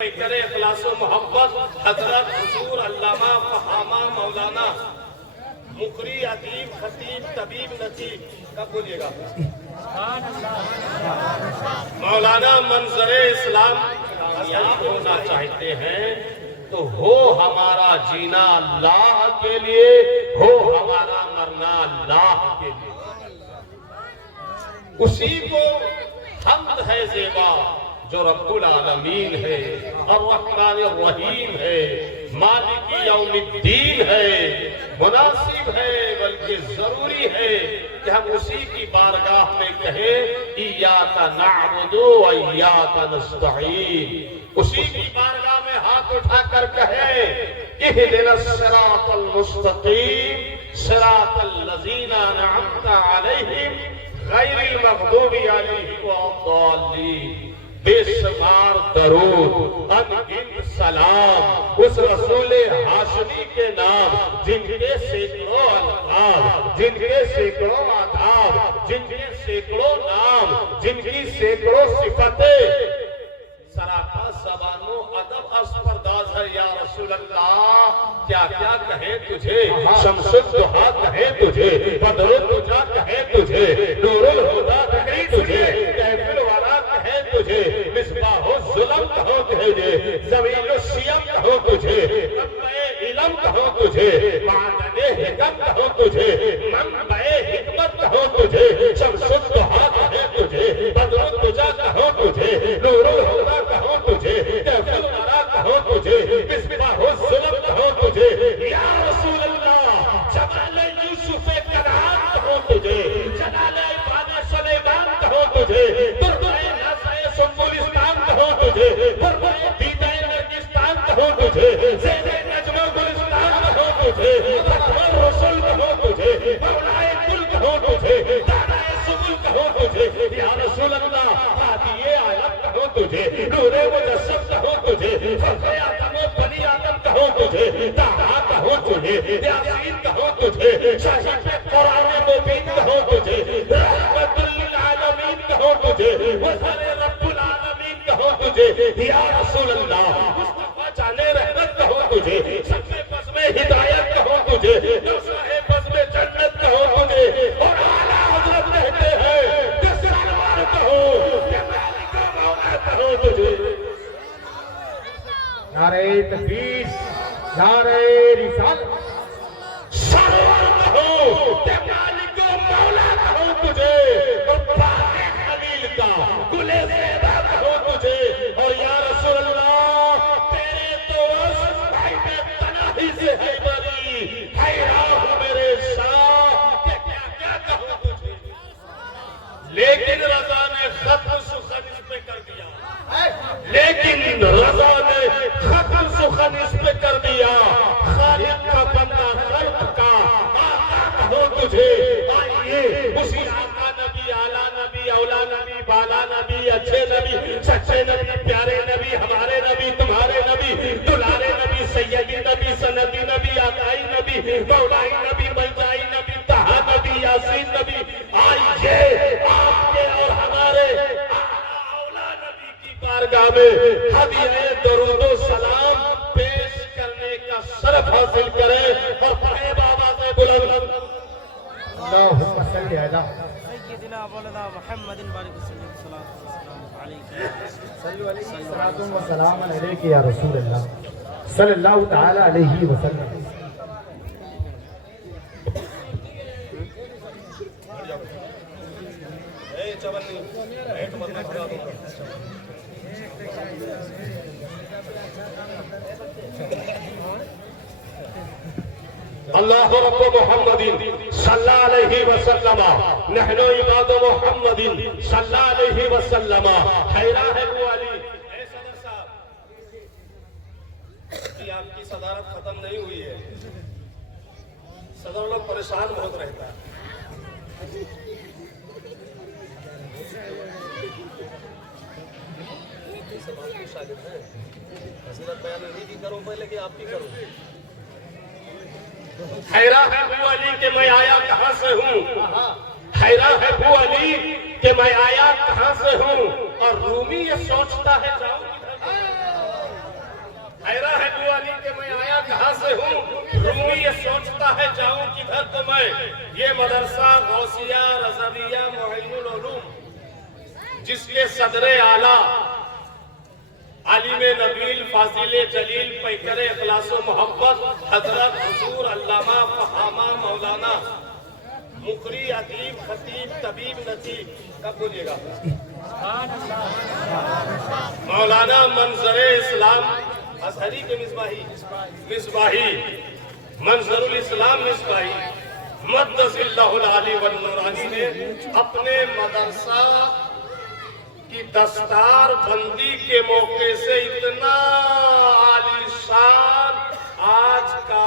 کرے اخلاص و محبت حضرت حضور علامہ فہامہ مولانا مقری ادیب خطیب طبیب نجیب کب بولیے گا مولانا منظر اسلام ہونا چاہتے ہیں تو ہو ہمارا جینا اللہ کے لیے ہو ہمارا مرنا اللہ کے لیے اسی کو حمد ہے زیبا جو رب العالمین ہے الرحمن الرحیم ہے مالک یوم الدین ہے مناسب ہے بلکہ ضروری ہے کہ ہم اسی کی بارگاہ میں کہیں ایاک نعبد و ایاک نستعین اسی کی بارگاہ میں ہاتھ اٹھا کر کہیں اہدنا الصراط المستقیم صراط الذین انعمت علیہم غیر المغضوب علیہم والضالین بے شمار درود انگن سلام اس رسول ہاشمی کے نام جن کے سینکڑوں القاب جن کے سینکڑوں آداب جن کے سینکڑوں نام جن کی سینکڑوں صفتیں سراپا زبانوں ادب اسپرداز ہے یا رسول اللہ کیا کیا کہیں تجھے شمس الضحیٰ کہیں تجھے بدر الدجا کہیں تجھے نور الہدیٰ کہیں تجھے کیف الورا کہیں تجھے مصباح الظلم کہو تجھے زمین الشیم کہو تجھے منبع علم کہو تجھے معدن حکم کہو تجھے منبع حکمت کہو تجھے شمس الضحیٰ کہیں تجھے بدر الدجا کہو تجھے نور الہدیٰ کہو تجھے کیف الورا کہو تجھے مصباح الظلم کہو تجھے یا رسول اللہ جمال یوسف کنعان کہو تجھے جلال عباد سلیمان کہو تجھے بربرِ نازع سنبلستان کہو تجھے بربرِ دیدہ نرگستان کہو تجھے زیر نجم و گلستان کہو تجھے ختم الرسل کہو تجھے مولائے کل کہو تجھے دانائے سبل کہو تجھے یا رسول اللہ ہادی عالم کہو تجھے نور مجسم کہو تجھے فخر آدم و بنی آدم کہو تجھے دہا کہو تجھے یاسین کہو تجھے شاہد قرآن مبین کہو تجھے رحمت للعالمین کہو تجھے وزر رب العالمین کہو تجھے یا رسول اللہ مصطفیٰ جانے رحمت کہو تجھے سب سے بس میں ہدایت کہو تجھے نصرہ بس میں جنت کہو تجھے اور اعلیٰ حضرت کہتے ہیں کہ سرور کہو کہ مالک و مولا کہو تجھے نعرہ تکبیر نعرہ رسالت سرور کہو کہ مالک و مولا کہو تجھے اور باغ خلیل کا گل زیبا کہو تجھے اور یا رسول اللہ تیرے تو عیب تناہی سے ہے بری حیران ہوں میرے شاہ کہ کیا کیا کہو تجھے لیکن رضا نے ختم سخن اس پہ کر دیا لیکن رضا نے ختم سخن اس پہ کر دیا خالق کا بندہ خلق کا آقا کہو تجھے آئیے اسی آقا نبی اعلیٰ نبی اولا نبی بالا نبی اچھے نبی سچے نبی پیارے نبی ہمارے نبی تمہارے نبی دلارے نبی سیدی نبی سندی نبی آقائی نبی مولائی نبی ملجائی نبی طہا نبی یاسین نبی آئیے آپ کے اور ہمارے بارگاہ میں ہدیہ درود و سلام پیش کرنے کا شرف حاصل کریں اور پڑھیں بابا سے بلند اللہم صلی علی سیدنا مولانا محمد بارک صلی اللہ علیہ وسلم علیک یا رسول اللہ صلی اللہ تعالی علیہ وسلم اللہ رب محمد صلی اللہ علیہ وسلم نحن عباد محمد صلی اللہ علیہ وسلم حیران ہے وہ علی اے صدر صاحب یہ آپ کی صدارت ختم نہیں ہوئی ہے صدر لوگ پریشان بہت رہتا ہے حضرت بیان علی کی کرو پہلے کہ آپ کی کرو حیران ہے وہ علی کہ میں آیا کہاں سے ہوں حیران ہے وہ علی کہ میں آیا کہاں سے ہوں اور رومی یہ سوچتا ہے جاؤں से हूँ। रूमी ये सोचता है जाऊं किधर तो मैं, ये मदरसा गौसिया रज़विया मुइनुल उलूम, जिसके सदरे आला आलिम नबील फाजिल जलील पैकर इखलास व मोहब्बत हजरत हुजूर अल्लामा फहामा मौलाना मुकरी अदीब खतीब तबीब नजीब, कब बोलिएगा, मौलाना मंजर इस्लाम अजहरी के मिसबाही मंजरुल इस्लाम मिसबाही मद्दसिल्लाहुल आली वन नूरानी ने अपने मदरसा की दस्तार बंदी के मौके से इतना आलीशान आज का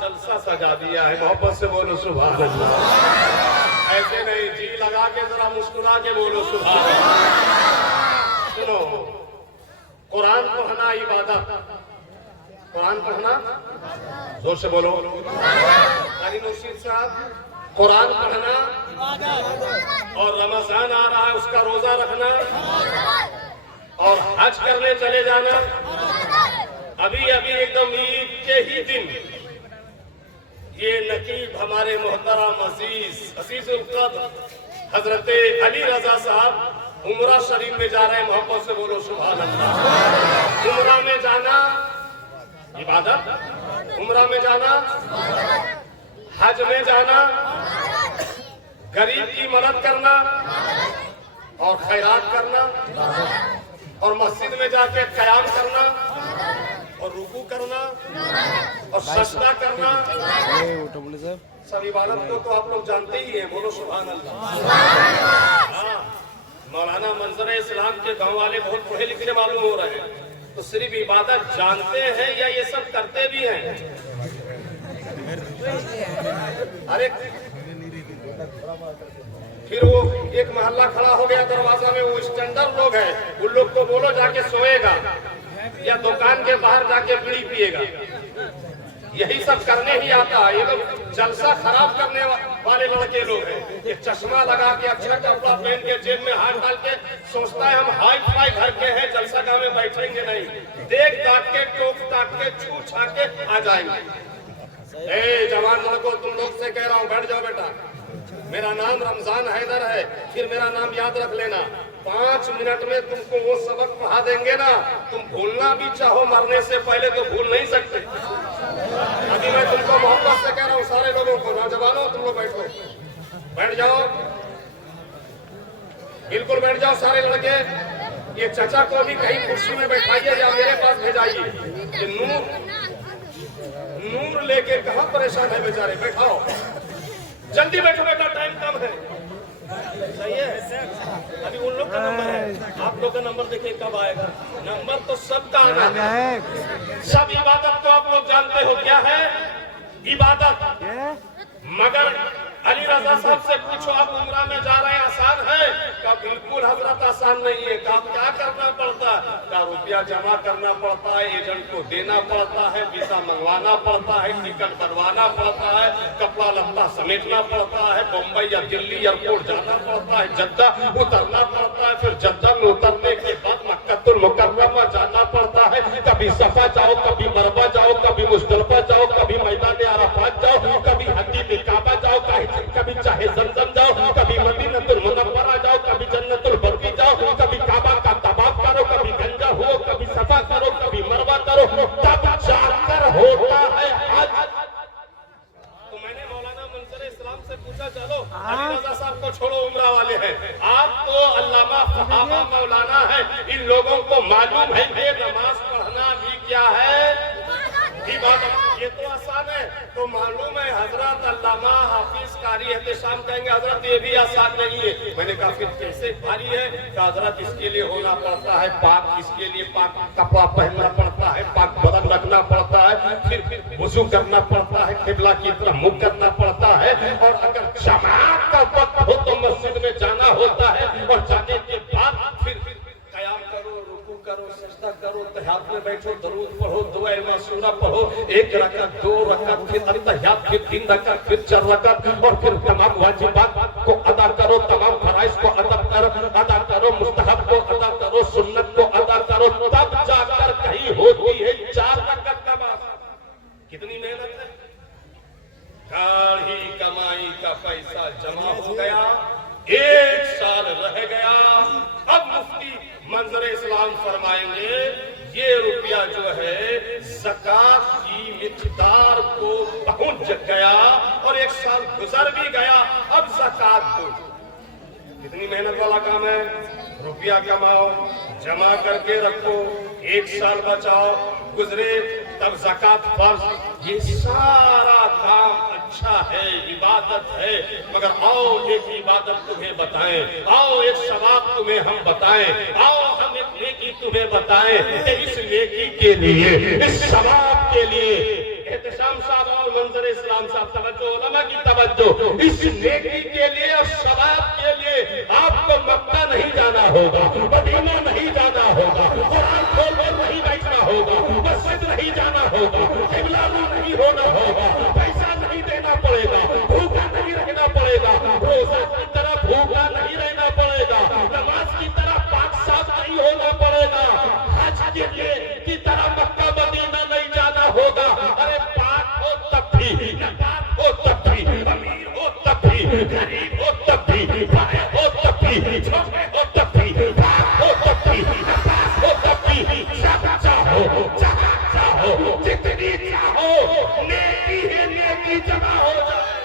जलसा सजा दिया है। मोहब्बत से बोलो सुभान अल्लाह। ऐसे नहीं, जी लगा के जरा मुस्कुरा के बोलो सुभान अल्लाह। सुनो, कुरान पढ़ना इबादत, कुरान पढ़ना जोर से बोलो। अली मुर्शिद साहब, कुरान पढ़ना और रमजान आ रहा है उसका रोजा रखना और हज करने चले जाना। अभी एकदम ईद के ही दिन ये नकीब हमारे मोहतरम अजीजुल क़द्र हजरत अली रजा साहब उमरा शरीफ में जा रहे हैं। मोहब्बत से बोलो सुभान अल्लाह। उमरा में जाना इबादत, उमरा में जाना, हज में जाना, गरीब की मदद करना और खैरात करना और मस्जिद में जाके क़याम करना और रुकू करना और सजदा करना, सब इबादत को तो आप लोग जानते ही हैं। बोलो सुभान अल्लाह। हाँ, मौलाना मंजर इस्लाम के गांव वाले बहुत पढ़े लिखे मालूम हो रहे हैं, तो सिर्फ इबादत जानते हैं या ये सब करते भी हैं? अरे फिर वो एक मोहल्ला खड़ा हो गया दरवाजा में, वो स्टैंडर्ड लोग हैं, उन लोग को बोलो जाके सोएगा या दुकान के बाहर जाके बीड़ी पिएगा, यही सब करने ही आता है। ये लोग जलसा खराब करने वाले लड़के लोग हैं। ये चश्मा लगा के अच्छा कपड़ा पहन के जेब में हाथ डाल के सोचता है हम हाई फाई घर के हैं, जलसा गाँव में बैठेंगे नहीं, देख दाख के टोक टाक के छू छा के आ जाएंगे। ए जवान लड़को, तुम लोग से कह रहा हूँ, बैठ जाओ बेटा, मेरा नाम रमजान हैदर है, फिर मेरा नाम याद रख लेना। 5 मिनट में तुमको वो सबक पढ़ा देंगे ना, तुम भूलना भी चाहो मरने से पहले तो भूल नहीं सकते। अभी मैं तुमको मोहब्बत से कह रहा हूँ, सारे लोगों को, नौजवानों तुम लोग बैठो, बैठ जाओ, बिल्कुल बैठ जाओ सारे लड़के। ये चचा को भी कहीं कुर्सी में बैठाइए या मेरे पास भेजाइए। ये नूर लेके कहाँ परेशान है बेचारे, बैठाओ, जल्दी बैठो बेटा, टाइम कम है। सही है, अभी उन लोग का नंबर है, आप लोग का नंबर देखिए कब आएगा। नंबर तो सबका आना है। सब इबादत को आप लोग जानते हो क्या है इबादत, मगर अली रजा साहब से पूछो, आप उमरा में जा रहे हैं, आसान है? का बिल्कुल हजरत आसान नहीं है। का क्या करना पड़ता है? का रुपया जमा करना पड़ता है, एजेंट को देना पड़ता है, वीजा मंगवाना पड़ता है, टिकट बनवाना पड़ता है, कपड़ा लत्ता समेटना पड़ता है, बम्बई या दिल्ली एयरपोर्ट जाना पड़ता है, जद्दा उतरना पड़ता है, फिर जद्दा में उतरने के बाद मक्कतुल मुकर्रमा जाना पड़ता है, कभी सफा जाओ, कभी मरवा जाओ, कभी मुज़दलिफा जाओ, कभी मैदान अरफात जाओ, कभी हदीद काबा जाओ, कभी चाहे ज़मज़म जाओ, कभी मदीनतुल मुनव्वरा जाओ, कभी जन्नतुल बकी जाओ, कभी काबा का तवाफ करो, कभी गंजा हो, कभी सफा करो, कभी मरवा करो, तब जाकर होता है हज। तो मैंने मौलाना मंजर इस्लाम से पूछा, चलो अली रजा साहब को छोड़ो, उमरा वाले हैं, आप तो अल्लामा फहामा मौलाना है, इन लोगों को मालूम है कि नमाज पढ़ना भी क्या है इबादत। ये तो आसान है, तो मालूम है हजरत अल्लामा हाफिज कारी एहतशाम कहेंगे हजरत ये भी आसान नहीं है। मैंने कहा फिर कैसे भारी है? तो हजरत इसके लिए होना पड़ता है पाक, इसके लिए पाक कपड़ा पहनना पड़ता है, पाक बदन रखना पड़ता है, फिर वुजू करना पड़ता है, किबला की तरफ मुख करना पड़ता है, और अगर जमात का वक्त हो तो मस्जिद में जाना होता है, और जाने के बाद फिर क़याम करो, रुकू करो, सजदा करो, तहय्युत में बैठो, दरूद पढ़ो, दुआ मासूरा पढ़ो, 1 रकअत, 2 रकअत, फिर अत्तहियात, फिर 3 रकअत, फिर 4 रकअत, और फिर तमाम वाजिबात को अदा करो, तमाम फराइज को अदा करो, मुस्तहब को अदा करो, सुन्नत को अदा करो, तब जाकर कहीं होती है 4 रकअत नमाज। کتنی محنت ہے. گاڑی کمائی کا پیسہ جمع ہو گیا, 1 سال رہ گیا. اب مفتی منظر اسلام فرمائیں گے یہ روپیہ جو ہے زکات کی مقدار کو پہنچ گیا اور 1 سال گزر بھی گیا, اب زکات دو. کتنی محنت والا کام ہے. روپیہ کماؤ, جمع کر کے رکھو, 1 سال بچاؤ, گزرے تب زکات فرض. یہ سارا کام اچھا ہے, عبادت ہے, مگر آؤ ایک عبادت تمہیں بتائیں, آؤ ایک ثواب تمہیں ہم بتائیں, آؤ ہم ایک نیکی تمہیں بتائیں کہ اس نیکی کے لیے, اس ثواب کے لیے. احتشام صاحب اور منظر اسلام صاحب توجہ, علماء کی توجہ, اس نیکی کے لیے اور ثواب کے لیے آپ کو مکہ نہیں جانا ہوگا, مدینہ نہیں جانا ہوگا, قرآن کھول کر نہیں بیٹھنا ہوگا, مسجد نہیں جانا ہوگا, قبلہ رو نہیں ہونا ہوگا, پیسہ نہیں دینا پڑے گا, بھوکا نہیں رہنا پڑے گا, روزہ کی طرح بھوکا نہیں رہنا پڑے گا, نماز کی طرح پاک صاف نہیں ہونا پڑے گا, حج کے لیے کی طرح مکہ مدینہ نہیں جانا ہوگا. ارے پاک ہو تب بھی, نپاک ہو تب بھی, امیر ہو تب بھی, غریب ہو تب بھی, بڑے ہو تب بھی, چھوٹے ہو تب بھی, پاک ہو تب بھی, نپاک ہو تب بھی, سب چاہو, جہاں چاہو, جتنی چاہو, نیکی ہے نیکی جمع ہو جائے,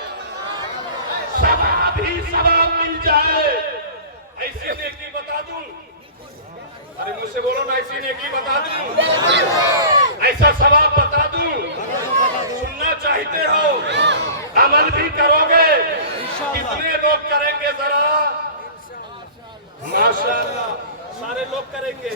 ثواب ہی ثواب مل جائے. ایسی نیکی بتا دوں, ارے مجھ سے بولو نا, ایسی نیکی بتا دوں, ایسا ثواب بتا دوں, سننا چاہتے ہو, عمل بھی کرو گے, کتنے لوگ کریں گے ذرا, ماشاءاللہ سارے لوگ کریں گے.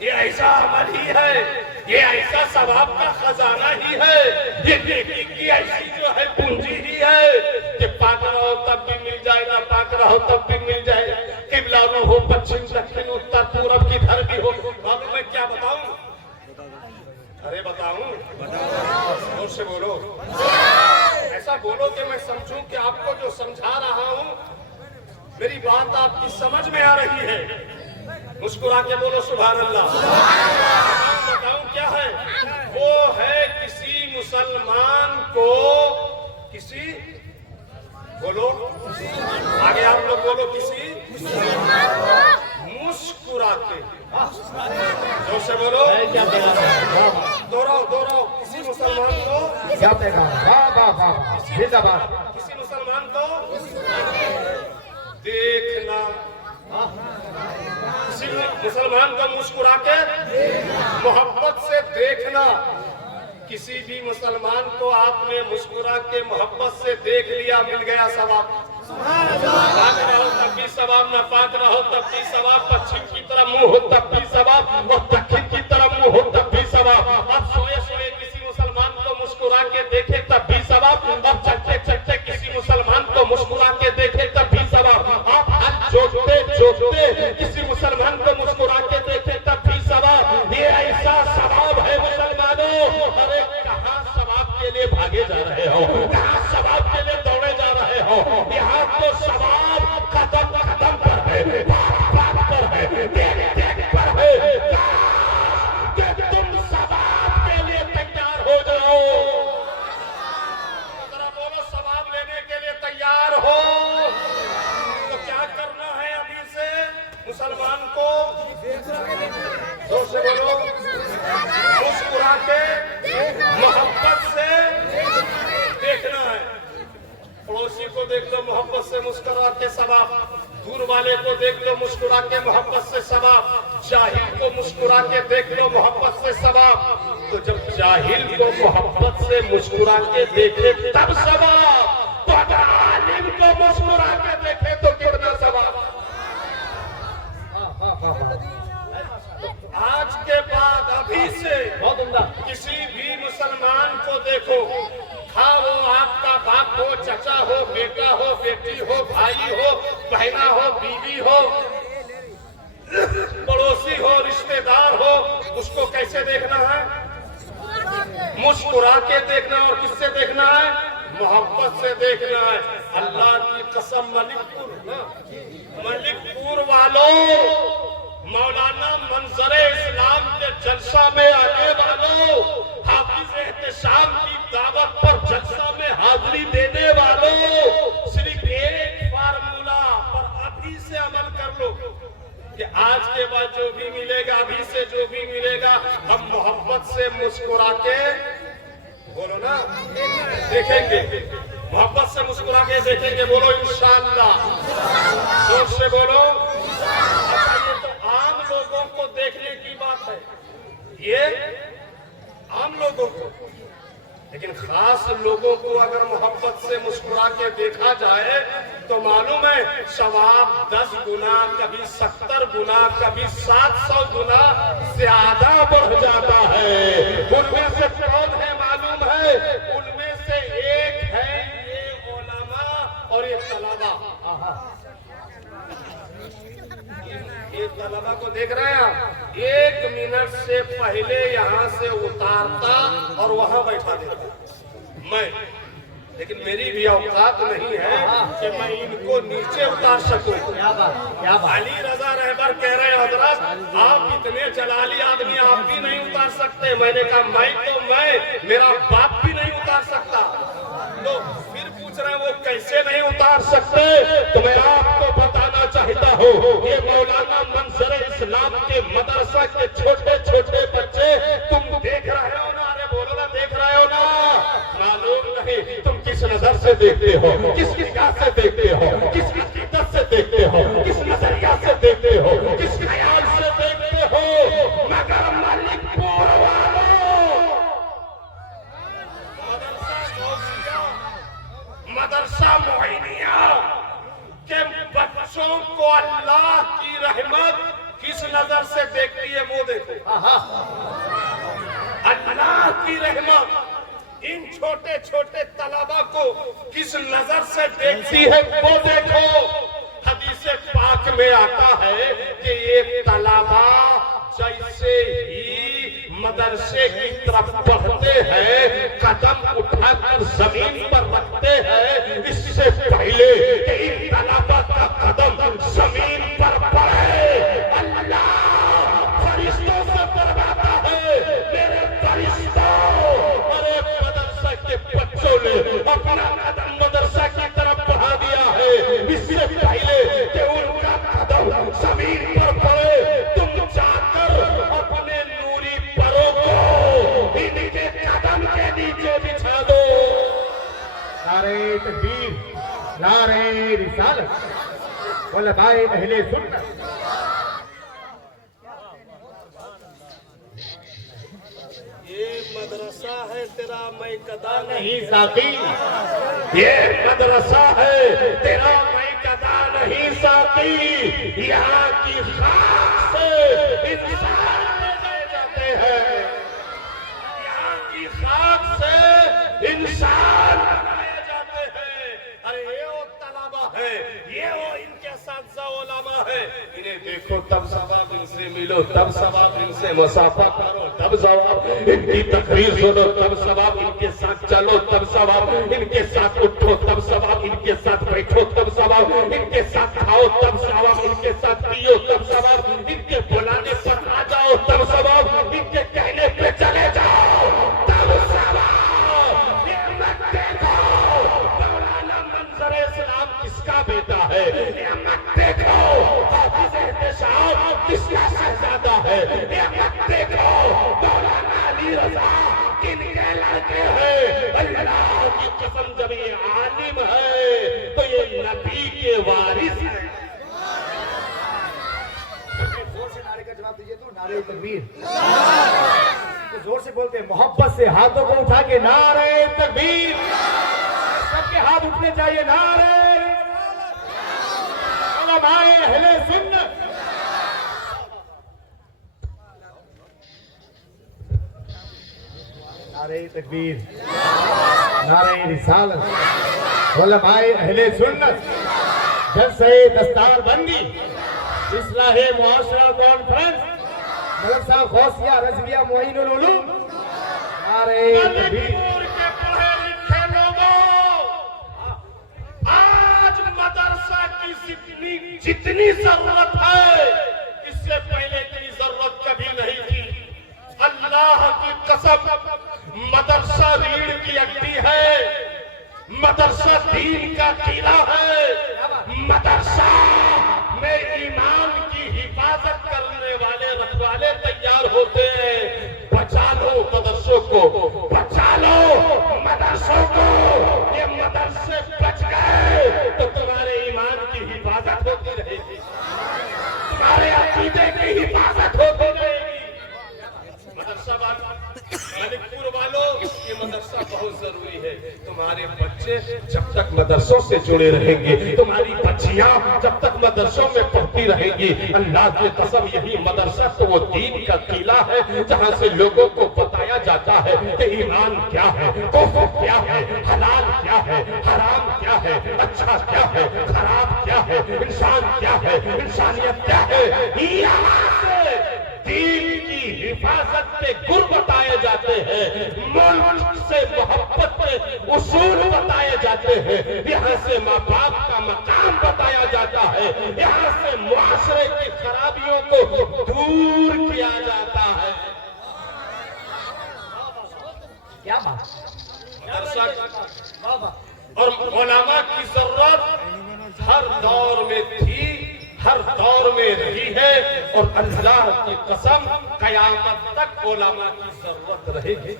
یہ ایسا عمل ہی ہے, یہ ایسا ثواب کا خزانہ ہی ہے, یہ نیکی کی ایسی جو ہے پونجی ہی ہے کہ پاک رہو تب بھی مل جائے گا, پاک رہو تب بھی مل جائے گا. قبلہ نہ ہو, پچھم دکھن اتر پورب کی دھر بھی ہو. معلوم میں کیا بتاؤں, ارے بتاؤں, زور سے بولو, ایسا بولو کہ میں سمجھوں کہ آپ کو جو سمجھا رہا ہوں میری بات آپ کی سمجھ میں آ رہی ہے. مسکرا کے بولو سبحان اللہ. بتاؤں کیا ہے, وہ ہے کسی مسلمان کو, کسی بولو آگے آپ لوگ بولو, کسی مسکرا کے, زور سے بولو, دوہراؤ, کسی مسلمان کو, کیا پیغام, واہ واہ واہ, زندہ باد. کسی مسلمان کو دیکھنا, کسی مسلمان کو مسکرا کے محبت سے دیکھنا. کسی بھی مسلمان کو آپ نے مسکرا کے محبت سے دیکھ لیا, مل گیا ثواب. پاک رہو تب بھی ثواب, نہ پاک رہو تب بھی ثواب, پچھم کی طرف منہ ہو تب بھی ثواب, اور دکھن کی طرف منہ ہو تب بھی ثواب. اب سوئے سوئے کسی مسلمان کو مسکرا کے دیکھے تب بھی ثواب, اب چلتے چلتے کسی مسلمان کو مسکرا کے دیکھے تب بھی ثواب, آپ حج جوڑتے جوڑتے کسی مسلمان کو مسکرا کے دیکھے تب بھی ثواب. یہ ایسا ثواب ہے مسلمانوں. ارے کہاں ثواب کے لیے بھاگے جا رہے ہو, کہاں ثواب کے لیے دوڑے جا رہے ہو. یہاں تو ثواب قدم قدم پر ہے, بات بات پر ہے, دیکھ دیکھ پر ہے, کہ تم ثواب کے لیے تیار ہو جاؤ. ذرا بولو, ثواب لینے کے لیے تیار ہو. تو کیا کرنا ہے ابھی سے مسلمان کو, زور سے بولو, مسکرا کے محبت سے دیکھنا ہے. پڑوسی کو دیکھ لو محبت سے مسکرا کے ثواب, دور والے کو دیکھ لو مسکرا کے محبت سے ثواب, جاہل کو مسکرا کے دیکھ لو محبت سے ثواب. تو جب جاہل کو محبت سے مسکرا کے دیکھے تب ثواب, تو اگر عالم کو مسکرا کے دیکھے تو کتنا ثواب. آج کے بعد ابھی سے کسی بھی مسلمان کو دیکھو, خواہ وہ آپ کا باپ ہو, چچا ہو, بیٹا ہو, بیٹی ہو, بھائی ہو, بہنا ہو, بیوی ہو, پڑوسی ہو, رشتہ دار ہو, اس کو کیسے دیکھنا ہے, مسکرا کے دیکھنا. اور کس سے دیکھنا ہے, محبت سے دیکھنا ہے. اللہ کی قسم, ملک پور والوں, مولانا منظر اسلام کے جلسہ میں آنے والوں, حافظ احتشام کی मुस्कुरा के बोलो ना, देखेंगे, मोहब्बत से मुस्कुरा के देखेंगे, बोलो इंशाअल्लाह, जोर से बोलो। अच्छा, ये तो आम लोगों को देखने की बात है, ये आम लोगों को, लेकिन खास लोगों को अगर मोहब्बत से मुस्कुरा के देखा जाए तो मालूम है सवाब 10 गुना, कभी 70 गुना, कभी 700 गुना ज्यादा बढ़ जाता है। उनमें से कौन है मालूम है? उनमें से एक है ये उलमा और ये तलबा। ये तलबा को देख रहे हैं आप, 1 मिनट से पहले यहाँ से उतारता और वहां बैठा देता मैं, लेकिन मेरी भी औकात नहीं है कि मैं इनको नीचे उतार सकूं। क्या बात, क्या बात। अली रजा रहबर कह रहे हैं हजरत आप इतने जलाली आदमी आप भी नहीं उतार सकते। मैंने कहा मैं तो मेरा बाप भी नहीं उतार सकता। तो फिर पूछ रहे हैं वो कैसे नहीं उतार सकते? तो मैं आपको बताना चाहता हूँ, ये मौलाना मंजर इस्लाम के मदरसा के छोटे छोटे बच्चे तुम देख रहे हो ना, अरे बोलो ना, देख रहे हो ना, मालूम नहीं तुम किस नजर से देखते हो, किस निगाह से देखते हो, किस अकीदत से देखते हो, किस नजरिया से देखते हो, किस ख्याल से देखते हो, मगर मलिकपुर वालों, मदरसा मोइनिया के बच्चों को अल्लाह की रहमत किस नजर से देखती है वो देखो। अल्लाह की रहमत इन छोटे छोटे तलबा को किस नजर से देखती है वो देखो। हदीस पाक में आता है कि ये तलबा जैसे ही मदरसे की तरफ बढ़ते हैं, कदम उठाकर जमीन पर रखते हैं, इससे पहले कि इन तलबा का कदम जमीन पर पड़े अल्लाह फरिश्तों से करवाता है, मेरे फरिश्तों। अरे मदरसा के बच्चों ने अपना कदम मदरसा की तरफ बढ़ा दिया है, इससे पहले कि उनका कदम जमीन पर पड़े तुम जाकर अपने नूरी परों को इनके कदम के नीचे बिछा दो। नारे तकबीर, नारे रिसालत, उलमाए अहले सुन्नत। ये मदरसा है तेरा मैं कदा नहीं साकी, ये मदरसा है तेरा मैं कदा नहीं साकी। यहाँ की खाक से इंसान बनाए जाते हैं, यहाँ की खाक से इंसान बनाए जाते हैं। अरे ये वो तलबा है, ये वो इनके साथ उलमा है, इन्हें देखो तब सवाब इनसे मिलो, तब सवाब इनसे मुसाफा करो, तब सवाब इनकी तकरीर सुनो, तब सवाब इनके साथ चलो, तब सवाब इनके साथ उठो, तब सवाब इनके साथ बैठो, तब सवाब इनके साथ खाओ, तब सवाब इनके साथ पियो, तब सवाब इनके बुलाने पर आ जाओ, तब सवाब इनके कहने पे चले जाओ, तब सवाब। ये मत देखो मौलाना मंजर इस्लाम किसका बेटा है, ये मत देखो हाफिज एहतेशाम किसका शहजादा है, ये मत देखो मौलाना अली रजा किनके लड़के हैं। अल्लाह की कसम जब ये आलिम है तो ये नबी के वारिस है। जोर से नारे का जवाब दीजिए तो नारे तकबीर। तो जोर से बोलते हैं, मोहब्बत से हाथों को उठा के नारे तकबीर, सबके हाथ उठने चाहिए, नारे उलमाए अहले सुन्नत। नारे तकबीर, नारे रिसालत, उलमाए अहले सुन्नत, जलसे दस्तार बंदी, इस्लाहे मुआशरा कॉन्फ्रेंस, मदरसा गौसिया रज़विया मोइनुल उलूम। नारे तकबीर। मणिपुर के पढ़े लिखे लोगों, आज मदरसा की जितनी जरूरत है इससे पहले की जरूरत कभी नहीं थी। अल्लाह की कसम मदरसा रीढ़ की हड्डी है, मदरसा दीन का किला है, मदरसा में ईमान की हिफाजत करने वाले रखवाले तैयार होते हैं। बचा लो मदरसा। मालिकपुर वालों, ये मदरसा बहुत जरूरी है। तुम्हारे बच्चे जब तक मदरसों से जुड़े रहेंगे, तुम्हारी बच्चियां जब तक मदरसों में पढ़ती रहेंगी, अल्लाह की कसम यही मदरसा तो वो दीन का किला है जहां से लोगों को बताया जाता है कि ईमान क्या है, कुफ्र क्या है, हलाल क्या है, हराम क्या है, अच्छा क्या है, खराब क्या है, इंसान क्या है, इंसानियत क्या है। यहाँ से दीन की हिफाजत के गुर बताए जाते हैं, मुल्क से मोहब्बत के उसूल बताए जाते हैं, यहाँ से माँ बाप का मकाम बताया जाता है, यहाँ से मुआशरे की खराबियों को दूर किया जाता है। क्या बात, दर्शक और उलमा की जरूरत हर दौर में थी, हर दौर में रही है, और अल्लाह की कसम कयामत तक उलमा की जरूरत रहेगी।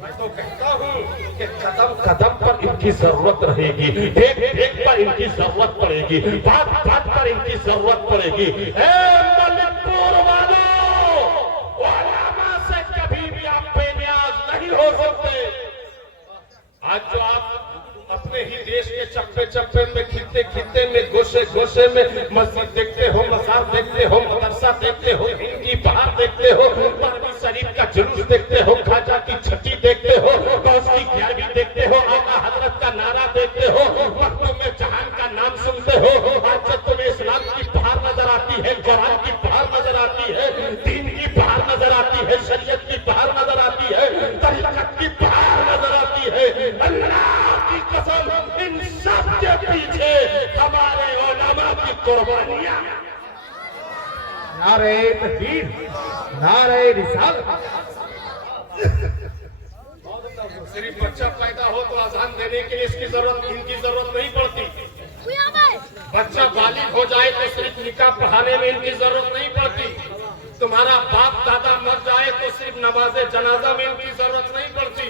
मैं तो कहता हूँ कि कदम कदम पर इनकी जरूरत रहेगी, देख देख पर इनकी जरूरत पड़ेगी, बात बात पर इनकी जरूरत पड़ेगी। ए मलिकपुर वालों, उलमा से कभी भी आप बेनियाज नहीं हो सकते। आज जो आप अपने ही देश के चप्पे चप्पे में, खित्ते खित्ते में, गोशे गोशे में मस्जिद देखते हो, मजार देखते हो, मदरसा देखते हो, हिंदी बाहर देखते हो, बरमी शरीफ का जुलूस देखते हो, खाजा की छठी देखते हो, गौस की 11वीं देखते हो, आका हजरत का नारा देखते हो, मखदूम में जहान का नाम सुनते हो। आज जब तुम्हें इस्लाम की बहार नजर आती है, कुरान की बहार नजर आती है, दीन की बहार नजर आती है, शरीयत की बहार नजर आती है, तरीकत की बहार नजर आती है, अल्लाह की कसम इन सब के पीछे हमारे उलमा की कुर्बानियां। नारे तकबीर, नारे रिसालत। सिर्फ बच्चा पैदा हो तो आजान देने के लिए इसकी जरूरत, इनकी जरूरत नहीं पड़ती। बच्चा बालिग हो जाए तो सिर्फ निकाह पढ़ाने में इनकी जरूरत नहीं पड़ती। तुम्हारा बाप दादा मर जाए तो सिर्फ नमाज़े जनाजा में इनकी जरूरत नहीं पड़ती।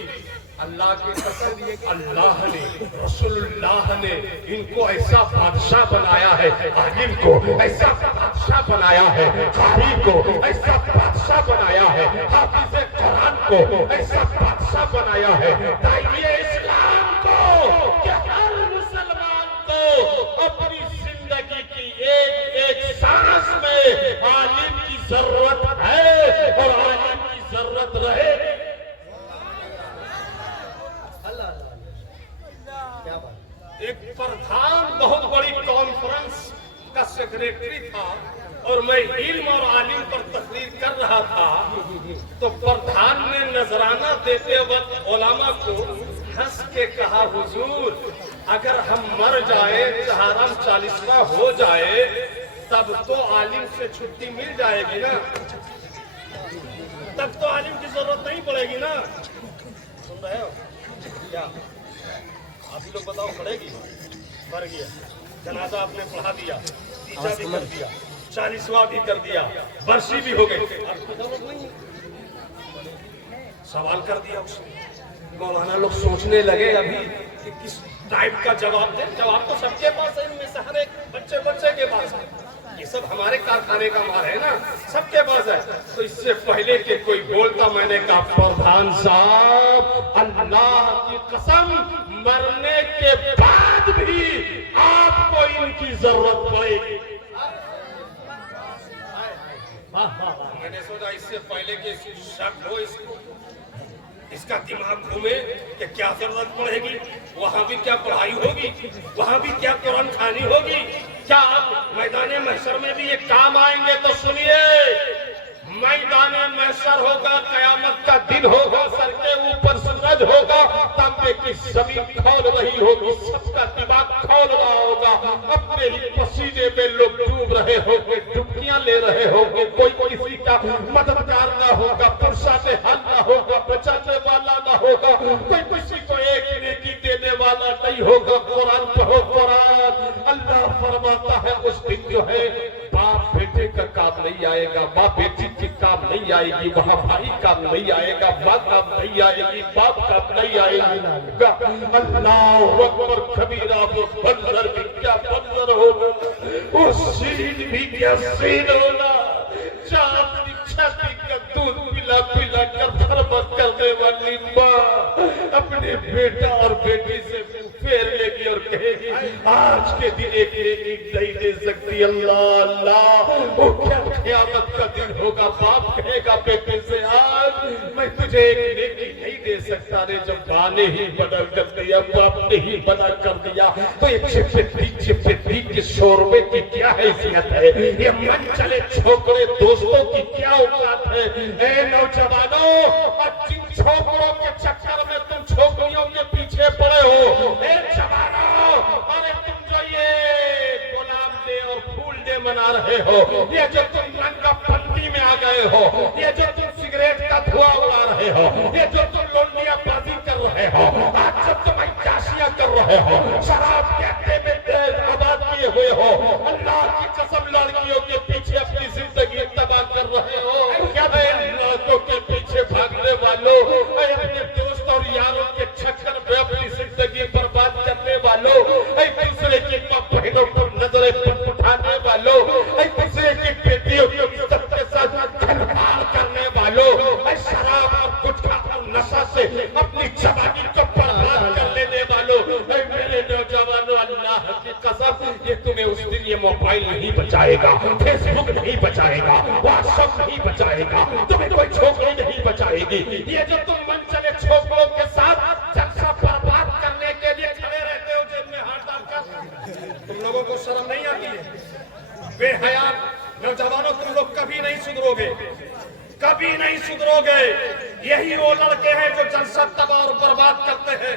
अल्लाह की कसम, अल्लाह ने, रसूलुल्लाह ने इनको ऐसा बादशाह बनाया है, आलिम को ऐसा बादशाह बनाया है, कारी को ऐसा बादशाह बनाया है, हाफिज़ कुरान को ऐसा बादशाह बनाया है, दाइए इस्लाम को कि हर मुसलमान को अपनी जिंदगी की एक एक सांस में आलिम की जरूरत है और आलिम की जरूरत रहे। एक प्रधान बहुत बड़ी कॉन्फ्रेंस का सेक्रेटरी था और मैं इल्म और आलिम पर तकरीर कर रहा था, तो प्रधान ने नजराना देते वक्त उलमा को हंस के कहा, हुजूर अगर हम मर जाए, चहारम 40वां हो जाए, तब तो आलिम से छुट्टी मिल जाएगी ना, तब तो आलिम की जरूरत नहीं पड़ेगी ना। सुन रहे हो क्या? आप ही लोग बताओ, पड़ेगी? मर गया, जनाजा आपने पढ़ा दिया, तीजा भी कर दिया, 40वां भी कर दिया, बरसी भी हो गई, आपको जरूरत नहीं। सवाल कर दिया उसने। मौलाना लोग सोचने लगे अभी कि किस टाइप का जवाब दे। जवाब तो सबके पास है, इनमें से हर एक बच्चे बच्चे के पास है। ये सब हमारे कारखाने का माल है ना, सबके पास है। तो इससे पहले कि कोई बोलता, मैंने कहा, प्रधान साहब अल्लाह की कसम मरने के बाद भी आपको इनकी जरूरत पड़ेगी। मैंने सोचा इससे पहले कि शक हो इसको, इसका दिमाग घूमे कि क्या जरूरत पड़ेगी, वहां भी क्या पढ़ाई होगी, वहां भी क्या कुरान खानी होगी, क्या आप मैदान महशर में भी ये काम आएंगे? तो सुनिए, मैदान महशर होगा, कयामत का दिन होगा, सर के ऊपर सूरज होगा, तांबे की जमीन खोल रही होगी, सबका दिमाग खोल रहा होगा, अपने ही पसीने में लोग डूब रहे होंगे, डुबकियां ले रहे होंगे, कोई किसी का मददगार ना होगा, पुरसा से हल ना होगा, बचाने वाला ना होगा, कोई किसी को एक नेकी देने वाला नहीं होगा। कुरान पढ़ो, कुरान। अल्लाह फरमाता है उस दिन जो है बाप बेटे का काम नहीं आएगा, माँ बेटी की काम नहीं आएगी, वहाँ भाई काम नहीं आएगा, माँ काम नहीं आएगी, बाप काम नहीं आएगा। अल्लाह अकबर कबीरा, वो बंदर भी क्या बंदर होगा, वो सीन भी क्या सीन होगा, चांद की छाती का दूध पिला पिला कर मोहब्बत करने वाली माँ अपने बेटा और बेटी से फेर लेगी और कहेगी आज के दिन एक नेकी नहीं दे सकती। अल्लाह अल्लाह, वो क्या क़यामत का दिन होगा। बाप कहेगा बेटे से आज मैं तुझे एक नेकी नहीं दे सकता रे। जब माँ ने ही बदल कर दिया, बाप ने ही बना कर दिया, तो ये चिपचिपी के शोरबे की क्या हैसियत है। ये मन चले छोकरे दोस्तों की क्या औकात है। ए नौजवानों, और जिन छोकरों के चक्कर में तुम छोकरियों के पीछे पड़े हो, ए जवानों, अरे तुम जो ये गुलाम डे और फूल डे मना रहे हो, ये जो तुम रंगा पत्ती में आ गए हो, ये जो तुम सिगरेट का धुआं उड़ा रहे हो, ये जो तुम लोंडिया बाजी कर रहे हो, आज जब तुम अय्याशियां कर रहे हो, शराब के अड्डे में आबाद किए हुए हो, अल्लाह की कसम लड़कियों के पीछे अपनी जिंदगी तबाह कर रहे हो। क्या लड़कों के पीछे भागने वालों, अपने दोस्त और यारों के चक्कर में अपनी जिंदगी बर्बाद करने वालों, एक दूसरे की बहनों पर नजरें उठाने वालों, एक दूसरे की बेटियों की इज्जत के साथ खिलवाड़ करने वालों, शराब और गुटखा और नशा से अपनी जवानी को बर्बाद कर लेने वालों, मेरे नौजवानों, अल्लाह की कसम, ये तुम्हें उस दिन ये मोबाइल नहीं बचाएगा, फेसबुक नहीं बचाएगा, व्हाट्सएप नहीं बचाएगा, तुम्हें कोई छोकरी नहीं बचाएगी। ये जो तुम मन चले छोकरों के साथ जलसा बर्बाद करने के लिए खड़े रहते हो जेब में हाथ डालकर, तुम लोगों को शर्म नहीं आती है? बेहया नौजवानों, तुम लोग कभी नहीं सुधरोगे, कभी नहीं सुधरोगे। यही वो लड़के हैं जो जलसा तबाह और बर्बाद करते हैं,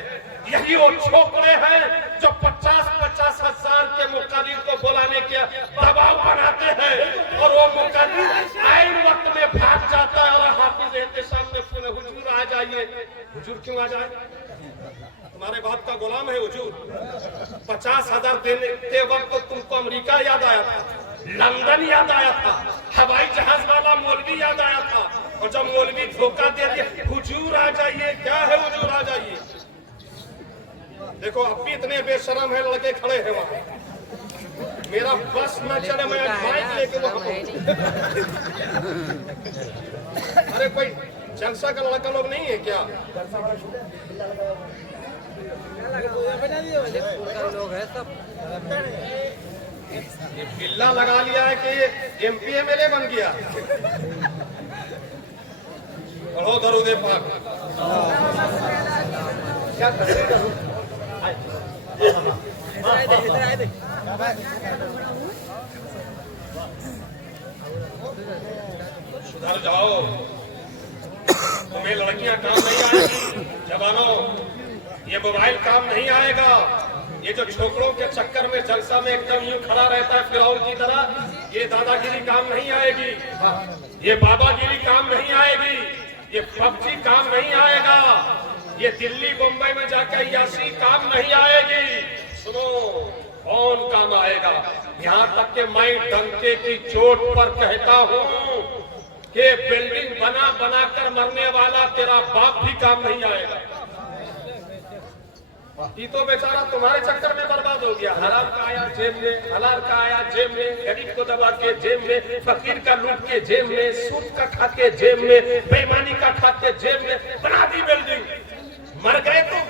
यही वो छोकरे हैं जो 50-50 हजार के मुक़र्रिर को बुलाने के दबाव बनाते हैं, और वो मुक़र्रिर आइन वक्त में भाग जाता है और हाफिज एहतिशाम ने सुने हुजूर आ जाइए। हुजूर क्यों आ जाए? तुम्हारे बाप का गुलाम है हुजूर। 50,000 देते वक्त तो तुमको अमेरिका याद आया था, लंदन याद आया था, हवाई जहाज वाला मौलवी याद आया था, और जब मौलवी धोखा दे दिया हुजूर आ जाइए, क्या है हुजूर आ जाइए। देखो अब भी इतने बेशरम है लड़के खड़े हैं वहां, मेरा बस न चले, मैं माइक लेके वहां। अरे कोई जलसा का लड़का लोग नहीं है क्या? लोग है सब ये बिल्ला लगा लिया है कि ये MP MLA बन गया। पढ़ो दरूद पाक। क्या सुधर जाओ, तुम्हें लड़कियां काम नहीं आएगी। जवानों, ये मोबाइल काम नहीं आएगा। ये जो छोकरों के चक्कर में जलसा में एकदम यूं खड़ा रहता है फिरौन की तरह, ये दादागिरी काम नहीं आएगी, ये बाबागिरी काम नहीं आएगी, ये PUBG काम नहीं आएगा, ये दिल्ली मुंबई में जाकर यासी काम नहीं आएगी। सुनो, कौन काम आएगा? यहाँ तक कि मैं डंके की चोट पर कहता हूँ कि बिल्डिंग बना बना कर मरने वाला तेरा बाप भी काम नहीं आएगा। ये तो बेचारा तुम्हारे चक्कर में बर्बाद हो गया। हराम का आया जेब में, हलाल का आया जेब में, गरीब को दबा के जेब में, फकीर का लूट के जेब में, सूद का खा के जेब में, बेईमानी का खा के जेब में, बना दी बिल्डिंग। मर गए तुम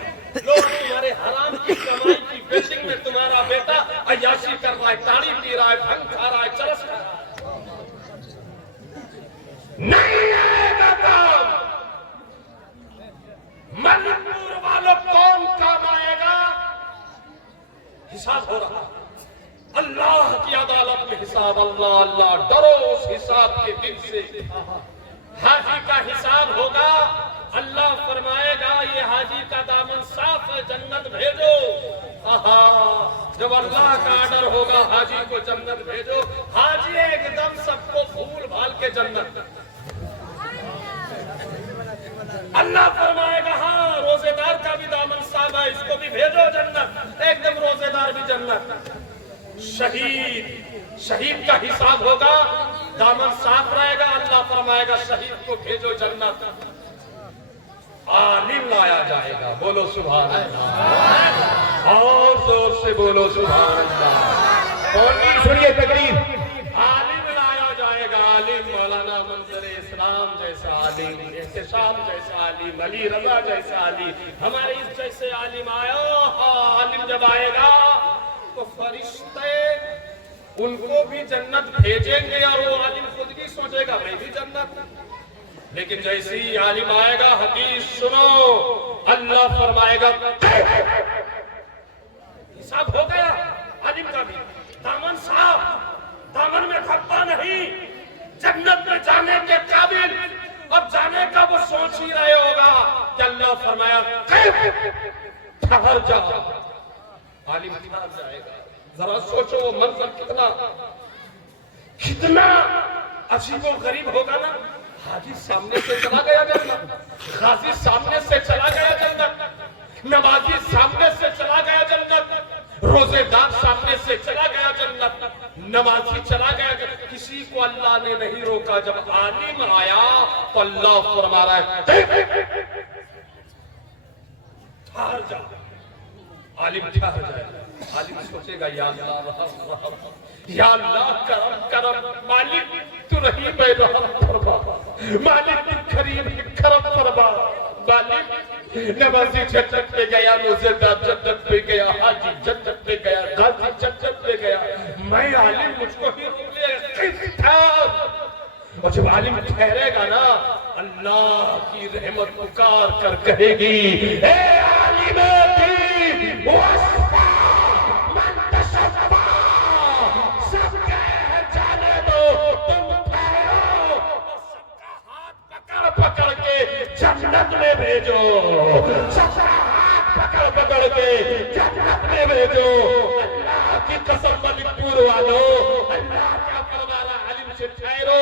लोग, तुम्हारे हराम की कमाई की बिल्डिंग में तुम्हारा बेटा अय्याशी कर रहा है, ताड़ी पी रहा है, भंग खा रहा है, चरस खा रहा है। नहीं आएगा काम। मणिपुर वालों कौन काम आएगा? हिसाब हो रहा, अल्लाह की अदालत में हिसाब। अल्लाह अल्लाह, डरो उस हिसाब के दिन से। हाजी का हिसाब होगा, अल्लाह फरमाएगा ये हाजी का दामन साफ है, जन्नत भेजो। आहा, जब अल्लाह का आर्डर होगा हाजी को जन्नत भेजो, हाजी एकदम सबको भूल भाल के जन्नत। अल्लाह फरमाएगा हाँ, रोजेदार का भी दामन साफ है, इसको भी भेजो जन्नत, एकदम रोजेदार भी जन्नत। शहीद का हिसाब होगा, दामन साफ रहेगा, अल्लाह फरमाएगा शहीद को भेजो जन्नत। आलिम लाया जाएगा, बोलो सुभान अल्लाह, और जोर से बोलो सुभान अल्लाह। और सुनिए तकरीर, आलिम लाया जाएगा, आलिम मौलाना मंजर इस्लाम जैसा عالم، احتشام جیسا عالم، علی رضا جیسا عالم، ہمارے اس جیسے عالم آیا. عالم جب آئے گا تو فرشتے ان کو بھی جنت بھیجیں گے اور وہ عالم خود بھی سوچے گا میں بھی جنت. لیکن جیسے ہی عالم آئے گا حدیث سنو، اللہ فرمائے گا حساب ہو گیا. عالم کا بھی دامن صاف، دامن میں دھبا نہیں، جنت میں جانے کے قابل. اب جانے کا وہ سوچ ہی رہے ہوگا کہ اللہ فرمایا ٹھہر جا. عالم ٹھہر جائے گا. ذرا سوچو وہ منظر کتنا عجیب و غریب ہوگا نا. حاجی سامنے سے چلا گیا جنت، غازی سامنے سے چلا گیا جنت، نمازی سامنے سے چلا گیا جنت، روزے دار سامنے سے چلا گیا جنت، نمازی چلا گیا جنت. کسی کو اللہ نے نہیں روکا. جب عالم آیا تو اللہ فرما رہا ہے ٹھہر جا. عالم ٹھہر جائے. عالم سوچے گا یا اللہ رحم رحم، یا اللہ کرم کرم، مالک تو رحیم ہے رحم فرما، مالک تو کریم ہے کرم فرما. مالک نمازی جنت میں گیا، روزے دار جنت میں گیا، حاجی جنت میں گیا، غازی جنت میں گیا، میں عالم مجھ کو ہی روک لیا. اور جب عالم ٹھہرے گا نا اللہ کی رحمت پکار کر کہے گی اے عالم دین واسطہ من تشفا، سب کہے جانے دو تم ٹھہرو اور سب کا ہاتھ پکڑ پکڑ کے جنت میں بھیجو، سب کا ہاتھ پکڑ پکڑ کے جنت میں بھیجو. اللہ کی قسم ملک پور والو، اللہ کیا فرما رہا عالم سے ٹھہرو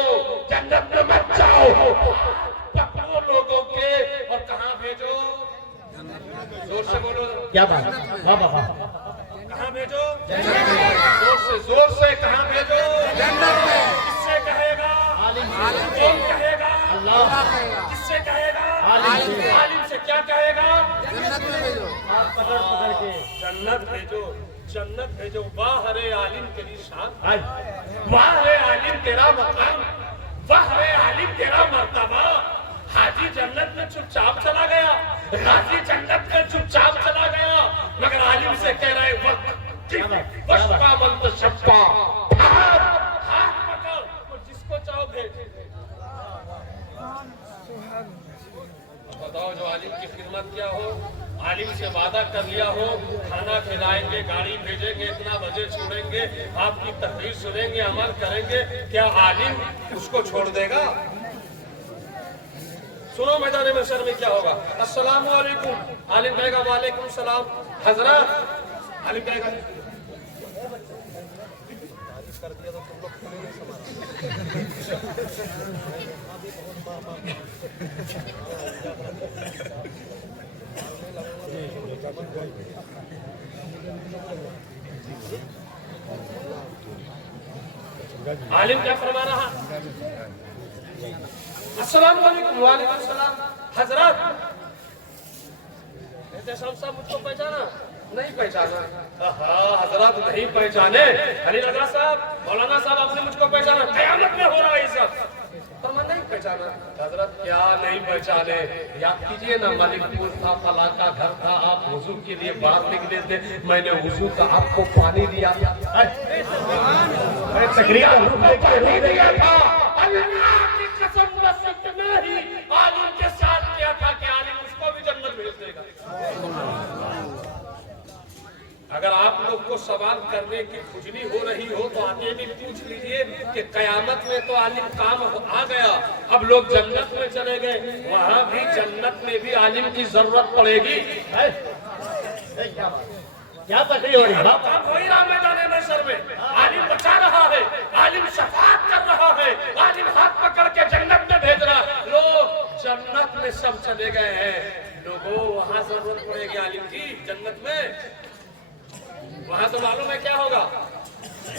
جنت میں مت جاؤ، پکڑو لوگوں کے اور کہاں بھیجو؟ زور سے بولو کیا بات ہے. واہ واہ واہ. کہاں بھیجو؟ زور سے کہاں بھیجو؟ جنت میں. کس سے کہے گا؟ کون کہے گا؟ اللہ. کس سے کہے گا؟ عالم سے. کیا کہے گا؟ جنت میں بھیجو. ہاتھ پکڑ پکڑ کے جنت بھیجو، جنت بھیجو. واہ رے عالم تیری شان، واہ رے عالم تیرا مقام، واہ رے عالم تیرا مرتبہ. حاجی جنت میں چپ چاپ چلا گیا، غازی جنت میں چپ چاپ چلا گیا، مگر عالم سے کہہ رہے وقت وشفا من تشفا، ہاتھ پکڑ اور جس کو چاہو بھیج. بتاؤ جو عالم کی خدمت کیا ہو، عالم سے وعدہ کر لیا ہو کھانا کھلائیں گے، گاڑی بھیجیں گے، اتنا بجے چھوڑیں گے، آپ کی تقریر سنیں گے، عمل کریں گے، کیا عالم اس کو چھوڑ دے گا؟ سنو میدان محشر میں کیا ہوگا. السلام علیکم، عالم کہے گا وعلیکم السلام. حضرت عالم کہے گا عالم کیا فرما رہا؟ السلام علیکم. وعلیکم السلام. حضرات احتشام صاحب مجھ کو پہچانا؟ نہیں پہچانا. حضرات نہیں پہچانے. علی رضا صاحب، مولانا صاحب آپ نے مجھ کو پہچانا؟ قیامت میں ہو رہا ہے یہ سب. پر میں نہیں پہچانا. حضرت کیا نہیں پہچانے؟ یاد کیجئے نا، ملک پور تھا، فلاں کا گھر تھا، آپ وضو کے لیے باہر نکلے تھے، میں نے وضو کا آپ کو پانی دیا تھا. پانی دیا تھا. اللہ کی قسم بس اتنا ہی عالم کے ساتھ کیا تھا کہ عالم اس کو بھی جنت بھیج دے گا. اگر آپ لوگ کو سوال کرنے کی کھجلی ہو رہی ہو تو آگے بھی پوچھ لیجئے کہ قیامت میں تو عالم کام آ گیا، اب لوگ جنت میں چلے گئے، وہاں بھی جنت میں بھی عالم کی ضرورت پڑے گی. کیا تقریر ہو رہی ہے؟ کام ہو ہی رہا میدان محشر میں. عالم بچا رہا ہے، عالم شفاعت کر رہا ہے، عالم ہاتھ پکڑ کے جنت میں بھیج رہا. لوگ جنت میں سب چلے گئے ہیں، لوگوں وہاں ضرورت پڑے گی عالم کی جنت میں. وہاں تو معلوم ہے کیا ہوگا؟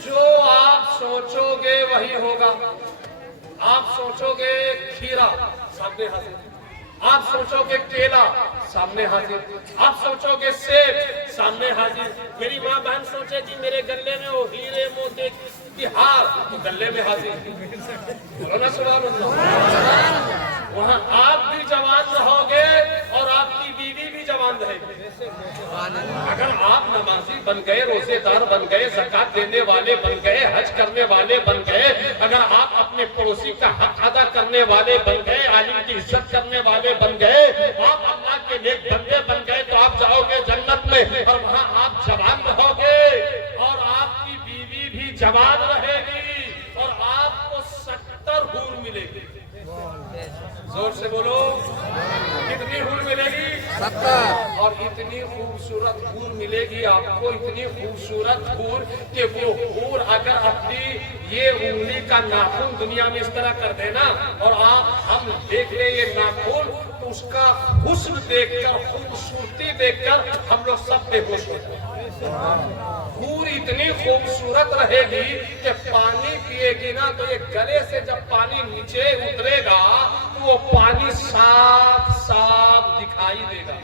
جو آپ سوچو گے وہی ہوگا. آپ سوچو گے کھیرا، سامنے حاضر. آپ سوچو گے کیلا، سامنے حاضر. آپ سوچو گے سیب، سامنے حاضر. میری ماں بہن سوچے کہ میرے گلے میں وہ ہیرے موتی کی ہار، تو گلے میں حاضر. بولو نا سبحان اللہ. وہاں آپ بھی جوان رہو گے اور آپ کی بیوی بھی جوان رہے گی۔ اگر آپ نمازی بن گئے، روزے دار بن گئے، زکات دینے والے بن گئے، حج کرنے والے بن گئے، اگر آپ اپنے پڑوسی کا حق ادا کرنے والے بن گئے، عالم کی عزت کرنے والے بن گئے، آپ اللہ کے نیک بندے بن گئے، تو آپ جاؤ گے جنت میں، اور وہاں آپ جوان رہو گے اور آپ کی بیوی بھی جوان رہے گی اور آپ کو 70 حور ملے گی۔ زور سے بولو، کتنی حور ملے گی؟ 70۔ اور اتنی خوبصورت حور ملے گی آپ کو، اتنی خوبصورت حور کہ وہ حور اگر اپنی یہ انگلی کا ناخن دنیا میں اس طرح کر دینا اور ہم دیکھ لیں یہ ناخن، تو اس کا حسن دیکھ کر، خوبصورتی دیکھ کر ہم لوگ سب بے ہوش ہو جائیں۔ حور اتنی خوبصورت رہے گی کہ پانی پیے گی نا تو یہ گلے سے جب پانی نیچے اترے گا تو وہ پانی صاف صاف دکھائی دے گا۔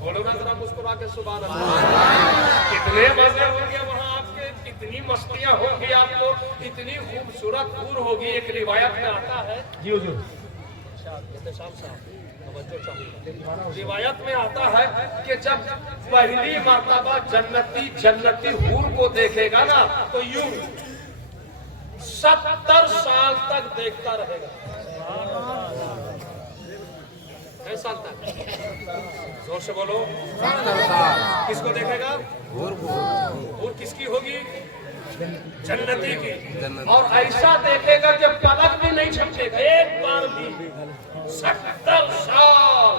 بولو نا ذرا مسکرا کے سبحان اللہ۔ کتنے مزے ہوں گے وہاں آپ کے، کتنی مستیاں ہوں گی آپ کو، اتنی خوبصورت حور ہوگی۔ ایک روایت میں آتا ہے، جی حضور، روایت میں آتا ہے کہ جب پہلی مرتبہ جنتی حور کو دیکھے گا نا تو یوں 70 سال تک دیکھتا رہے گا۔ سال تک، زور سے بولو، کس کو دیکھے گا؟ حور کس کی ہوگی؟ جنتی کی۔ اور ایسا دیکھے گا کہ پلک بھی نہیں جھپکے گا ایک بار بھی۔ 70 سال۔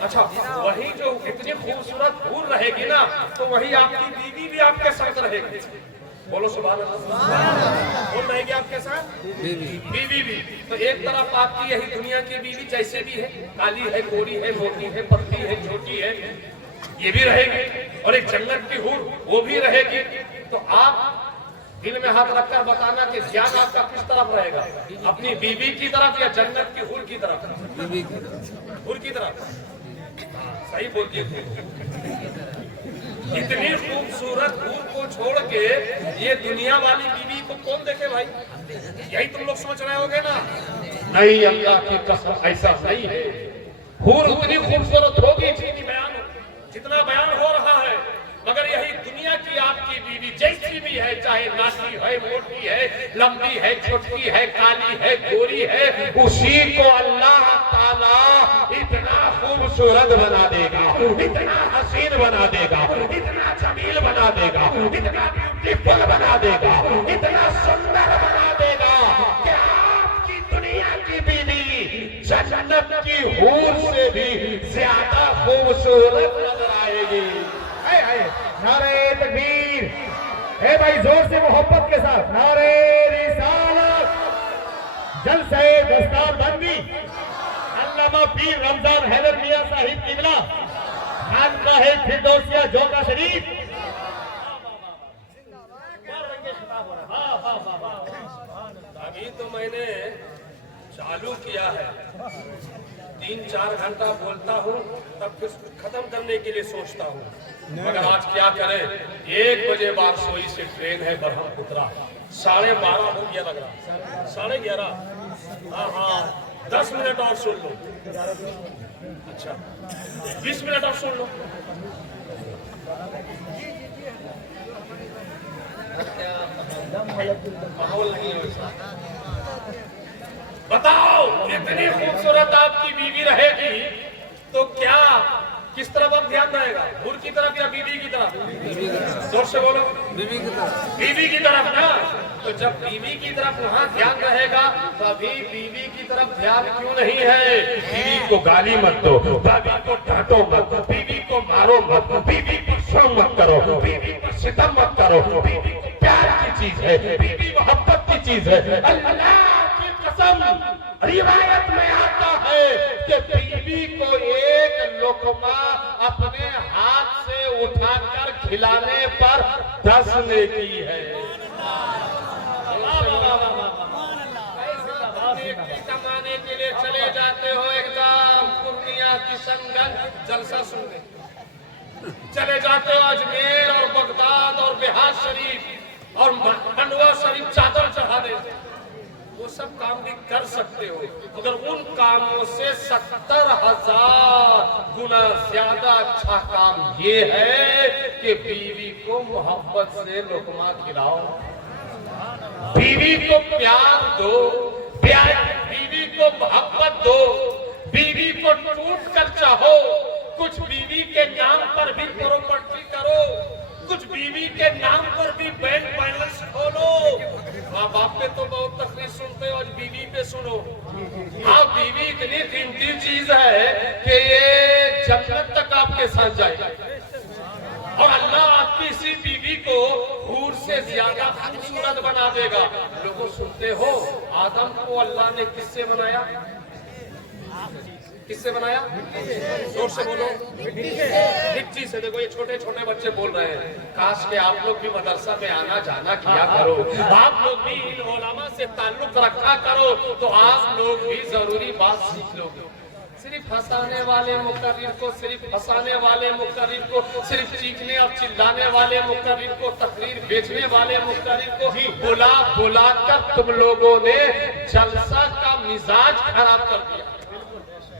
اچھا، وہی جو اتنی خوبصورت حور رہے گی نا تو وہی آپ کی بیوی بھی آپ کے ساتھ رہے گی۔ بولو سبحان اللہ۔ کون رہے گی آپ کے ساتھ؟ بیوی بھی۔ تو ایک طرف آپ کی یہی دنیا کی بیوی جیسے بھی ہے، کالی ہے، گوری ہے، موٹی ہے، پتلی ہے، چھوٹی ہے، یہ بھی رہے گی، اور ایک جنت کی حور وہ بھی رہے گی۔ تو آپ دل میں ہاتھ رکھ کر بتانا کہ دھیان آپ کا کس طرف رہے گا، اپنی بیوی کی طرف یا جنت کی حور کی طرف؟ حور کی طرف۔ صحیح بولتی ہے۔ اتنی خوبصورت حور کو چھوڑ کے یہ دنیا والی بیوی کو کون دیکھے بھائی؟ یہی تم لوگ سوچ رہے ہوگے نا؟ نہیں، اللہ کی قسم ایسا نہیں ہے۔ حور اتنی خوبصورت ہوگی جتنا بیان ہو رہا ہے، مگر یہی دنیا کی آپ کی بیوی جیسی بھی ہے، چاہے ناسی ہے، موٹی ہے، لمبی ہے، چھوٹی ہے، کالی ہے، گوری ہے، اسی کو اللہ تعالیٰ اتنا خوبصورت بنا دے گا، اتنا حسین بنا دے گا، اتنا جمیل بنا دے گا، اتنا بیوٹیفل بنا دے گا، اتنا سندر بنا دے گا کہ آپ کی دنیا کی بیوی جنت کی حور سے بھی زیادہ خوبصورت نظر آئے گی۔ نعرہ تکبیر، اے بھائی زور سے محبت کے ساتھ نعرہ رسالت۔ جلسہ دستار بندی علامہ پیر رمضان حیدر میاں صاحب قبلہ، خانقاہ فردوسیہ جوکا شریف۔ ابھی تو میں نے چالو کیا ہے، 3-4 گھنٹہ بولتا ہوں، تب پھر ختم کرنے کے لیے سوچتا ہوں، مگر آج کیا کریں، 1 بجے بارسوئی سے ٹرین ہے برہم پترا، 12:30 ہو گیا لگ رہا، 11:30۔ ہاں 10 منٹ اور سن لو، اچھا 20 منٹ اور سن لو۔ بتاؤ، اتنی خوبصورت آپ کی بیوی رہے گی تو کیا کس طرف اب دھیان رہے گا، حور کی طرف یا بیوی کی طرف؟ زور سے بولو، بیوی کی طرف۔ بیوی کی طرف نا، تو جب بیوی کی طرف وہاں دھیان رہے گا تو ابھی بیوی کی طرف دھیان کیوں نہیں ہے؟ بیوی کو گالی مت دو، بیوی کو ڈانٹو مت، بیوی کو مارو مت، بیوی پر شرم مت کرو، بیوی پر ستم مت کرو، بیوی کو پیار کی چیز ہے، بیوی محبت کی چیز ہے۔ اللہ کی قسم، روایت میں آتا ہے کہ بیوی کو ایک لقمہ اپنے ہاتھ سے اٹھا کر کھلانے پر 10 نیکی ہے۔ کمانے کے لیے چلے جاتے ہو ایگزام پورنیہ کی سنگت جلسہ سننے، چلے جاتے ہو اجمیر اور بغداد اور بہار شریف اور منڈوا شریف چادر چڑھانے، وہ सब काम भी कर सकते हो, मगर उन कामों से 70,000 गुना ज्यादा अच्छा काम ये है कि बीवी को मोहब्बत से लुकमा खिलाओ, बीवी को प्यार दो, बीवी को मोहब्बत दो, बीवी को टूट कर चाहो, कुछ बीवी के नाम पर भी प्रॉपर्टी करो, कुछ बीवी के नाम पर भी बैंक बैलेंस खोलो। माँ बाप पे तो बहुत तकलीफ सुनते हो, आज बीवी पे सुनो। हाँ, बीवी इतनी कीमती चीज है कि ये जन्नत तक आपके साथ जाएगा, और अल्लाह आपकी इसी बीवी को हूर से ज्यादा खूबसूरत बना देगा। लोगों सुनते हो, आदम को अल्लाह ने किससे बनाया? किससे बनाया? जोर से बोलो। मिट्टी से। देखो ये छोटे छोटे बच्चे बोल रहे हैं, काश के आप लोग भी मदरसा में आना जाना किया करो, आप लोग भी इन उलमा से ताल्लुक रखा करो, तो आप लोग भी जरूरी बात सीख लोगे। सिर्फ हंसाने वाले मुकर्रिर को, सिर्फ हंसाने वाले मुकर्रिर को, सिर्फ चीखने और चिल्लाने वाले मुकर्रिर को, तकरीर बेचने वाले मुकर्रिर को बुला बुला कर तुम लोगों ने जलसा का मिजाज खराब कर दिया।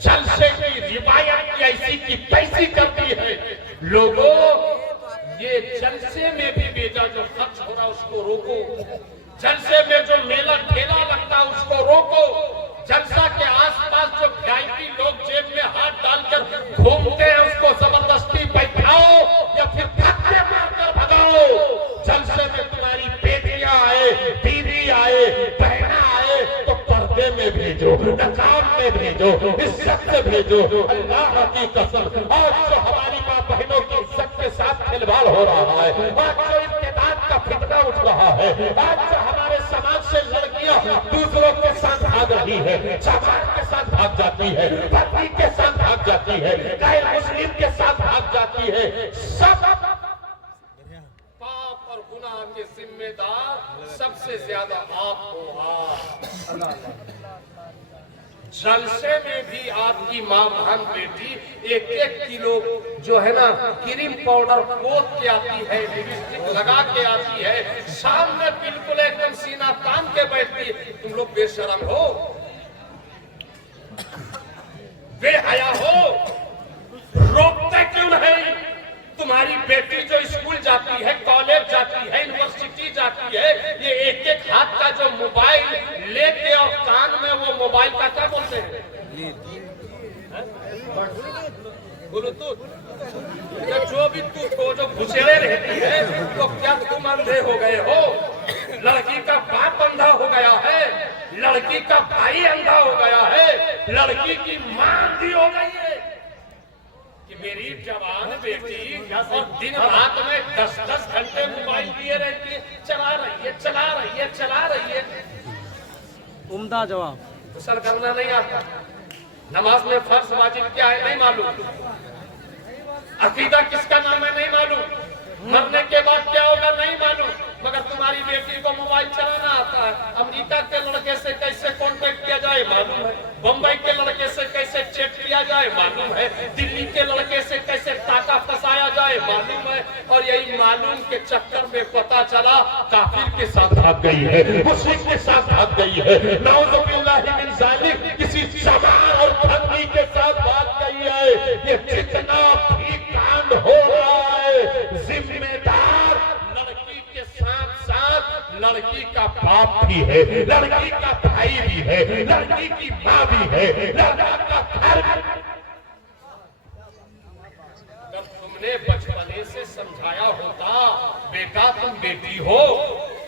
जलसे की रिवायत ऐसी की तैसी कर दी है। लोगों, ये जलसे में भी बेजा जो खर्च हो रहा उसको रोको, जलसे में जो मेला ठेला लगता उसको रोको, जलसा के आसपास जो वीआईपी लोग जेब में हाथ डालकर घूमते हैं उसको जबरदस्ती बैठाओ या फिर धक्के मारकर भगाओ। जलसे में तुम्हारी बेटियां आए, बीवी आए, बहना आए तो पर्दे में भेजो, नकाब में भेजो, इज्जत से भेजो। अल्लाह की कसम, और जो हमारी माँ बहनों की इज्जत के साथ खिलवाड़ हो रहा है, आज जो इत्तेदाद का फितना उठ रहा है, आज जो हमारे समाज से लड़कियां दूसरों के साथ भाग रही है, समाज के साथ भाग जाती है, पति के साथ भाग जाती है, गैर मुस्लिम के साथ भाग जाती है, सब पाप और गुनाह के जिम्मेदार सबसे ज्यादा आप हो। जलसे में भी आपकी माँ बहन बेटी 1-1 किलो जो है ना क्रीम पाउडर पोत के आती है, लिपस्टिक लगा के आती है, शाम में बिल्कुल एकदम सीना तान के बैठती है। तुम लोग बेशरम हो, बेहया हो, रोकते क्यों नहीं? तुम्हारी बेटी जो स्कूल जाती है, कॉलेज जाती है, यूनिवर्सिटी जाती है, ये 1-1 हाथ का जो मोबाइल लेके और कान में वो मोबाइल का क्या बोलते हैं? ब्लूटूथ। जो भी तू तो जो घुसेड़े रहती है, तो क्या तुम अंधे हो गए हो? लड़की का बाप अंधा हो गया है, लड़की का भाई अंधा हो गया है, लड़की की मां अंधी हो गई है कि मेरी जवान बेटी और दिन रात में 10-10 घंटे मोबाइल लिए रहती है, चला रही है, चला रही है, चला रही है। उम्दा जवाब। गुस्सा करना नहीं आता, नमाज में फर्ज वाजिब क्या है नहीं मालूम, अकीदा किसका नाम है नहीं मालूम, मरने के बाद क्या होगा नहीं मालूम, मगर तुम्हारी बेटी को मोबाइल चलाना आता है। अमेरिका के लड़के से कैसे कांटेक्ट किया जाए मालूम है, बम्बई के लड़के से कैसे चैट किया जाए मालूम है, दिल्ली के लड़के से कैसे टाका फंसाया जाए मालूम है। और यही मालूम के चक्कर में पता चला काफिर के साथ भाग गई है, मुश्रिक के साथ भाग गई है, नाउज़ुबिल्लाहि मिन ज़ालिक किसी जवान और फंदी के साथ भाग गई है। ये जितना भी कांड हो रहा है, जिम्मेदार लड़की के साथ साथ लड़की का बाप भी है, लड़की का भाई भी है, लड़की की माँ भी है, लड़का का घर। जब तुमने बचपने से समझाया होता, बेटा तुम बेटी हो,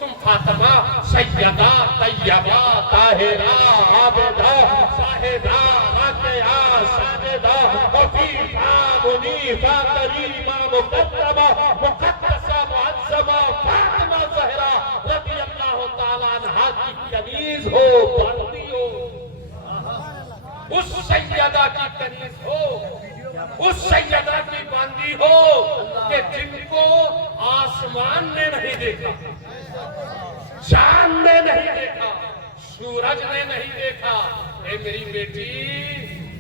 तुम फातिमा, सैयदा, तैयबा, ताहिरा, आबिदा, साहिदा, राकिया, साजिदा, हफीफा, मुनीफा, करीमा, मुकद्दमा, मुकद्दसा, मुअज़्ज़मा, फातिमा ज़हरा रज़ियल्लाहु ताला अन्हा की कनीज़ हो, बंदी हो, उस सैयदा की कनीज़ हो, उस सैयदा की बांदी हो कि जिनको आसमान ने नहीं देखा, चांद ने नहीं देखा, सूरज ने नहीं देखा। ए मेरी बेटी,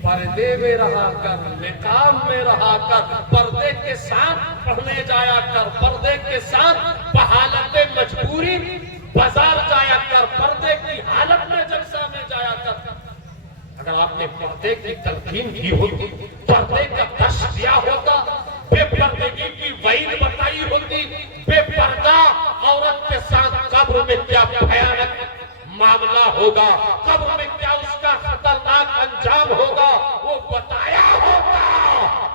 पर्दे में रहा कर, निकाब में रहा कर, पर्दे के साथ पढ़ने जाया कर, पर्दे के साथ बहालत मजबूरी बाजार जाया कर, पर्दे की हालत में जब اگر آپ نے پردے کی تلقین کی ہوتی، پردے کا دش دیا ہوتا، بے پردگی کی وعید بتائی ہوتی، بے پردہ عورت کے ساتھ قبر میں کیا بھیانک معاملہ ہوگا، قبر میں کیا اس کا خطرناک انجام ہوگا، وہ بتایا ہوتا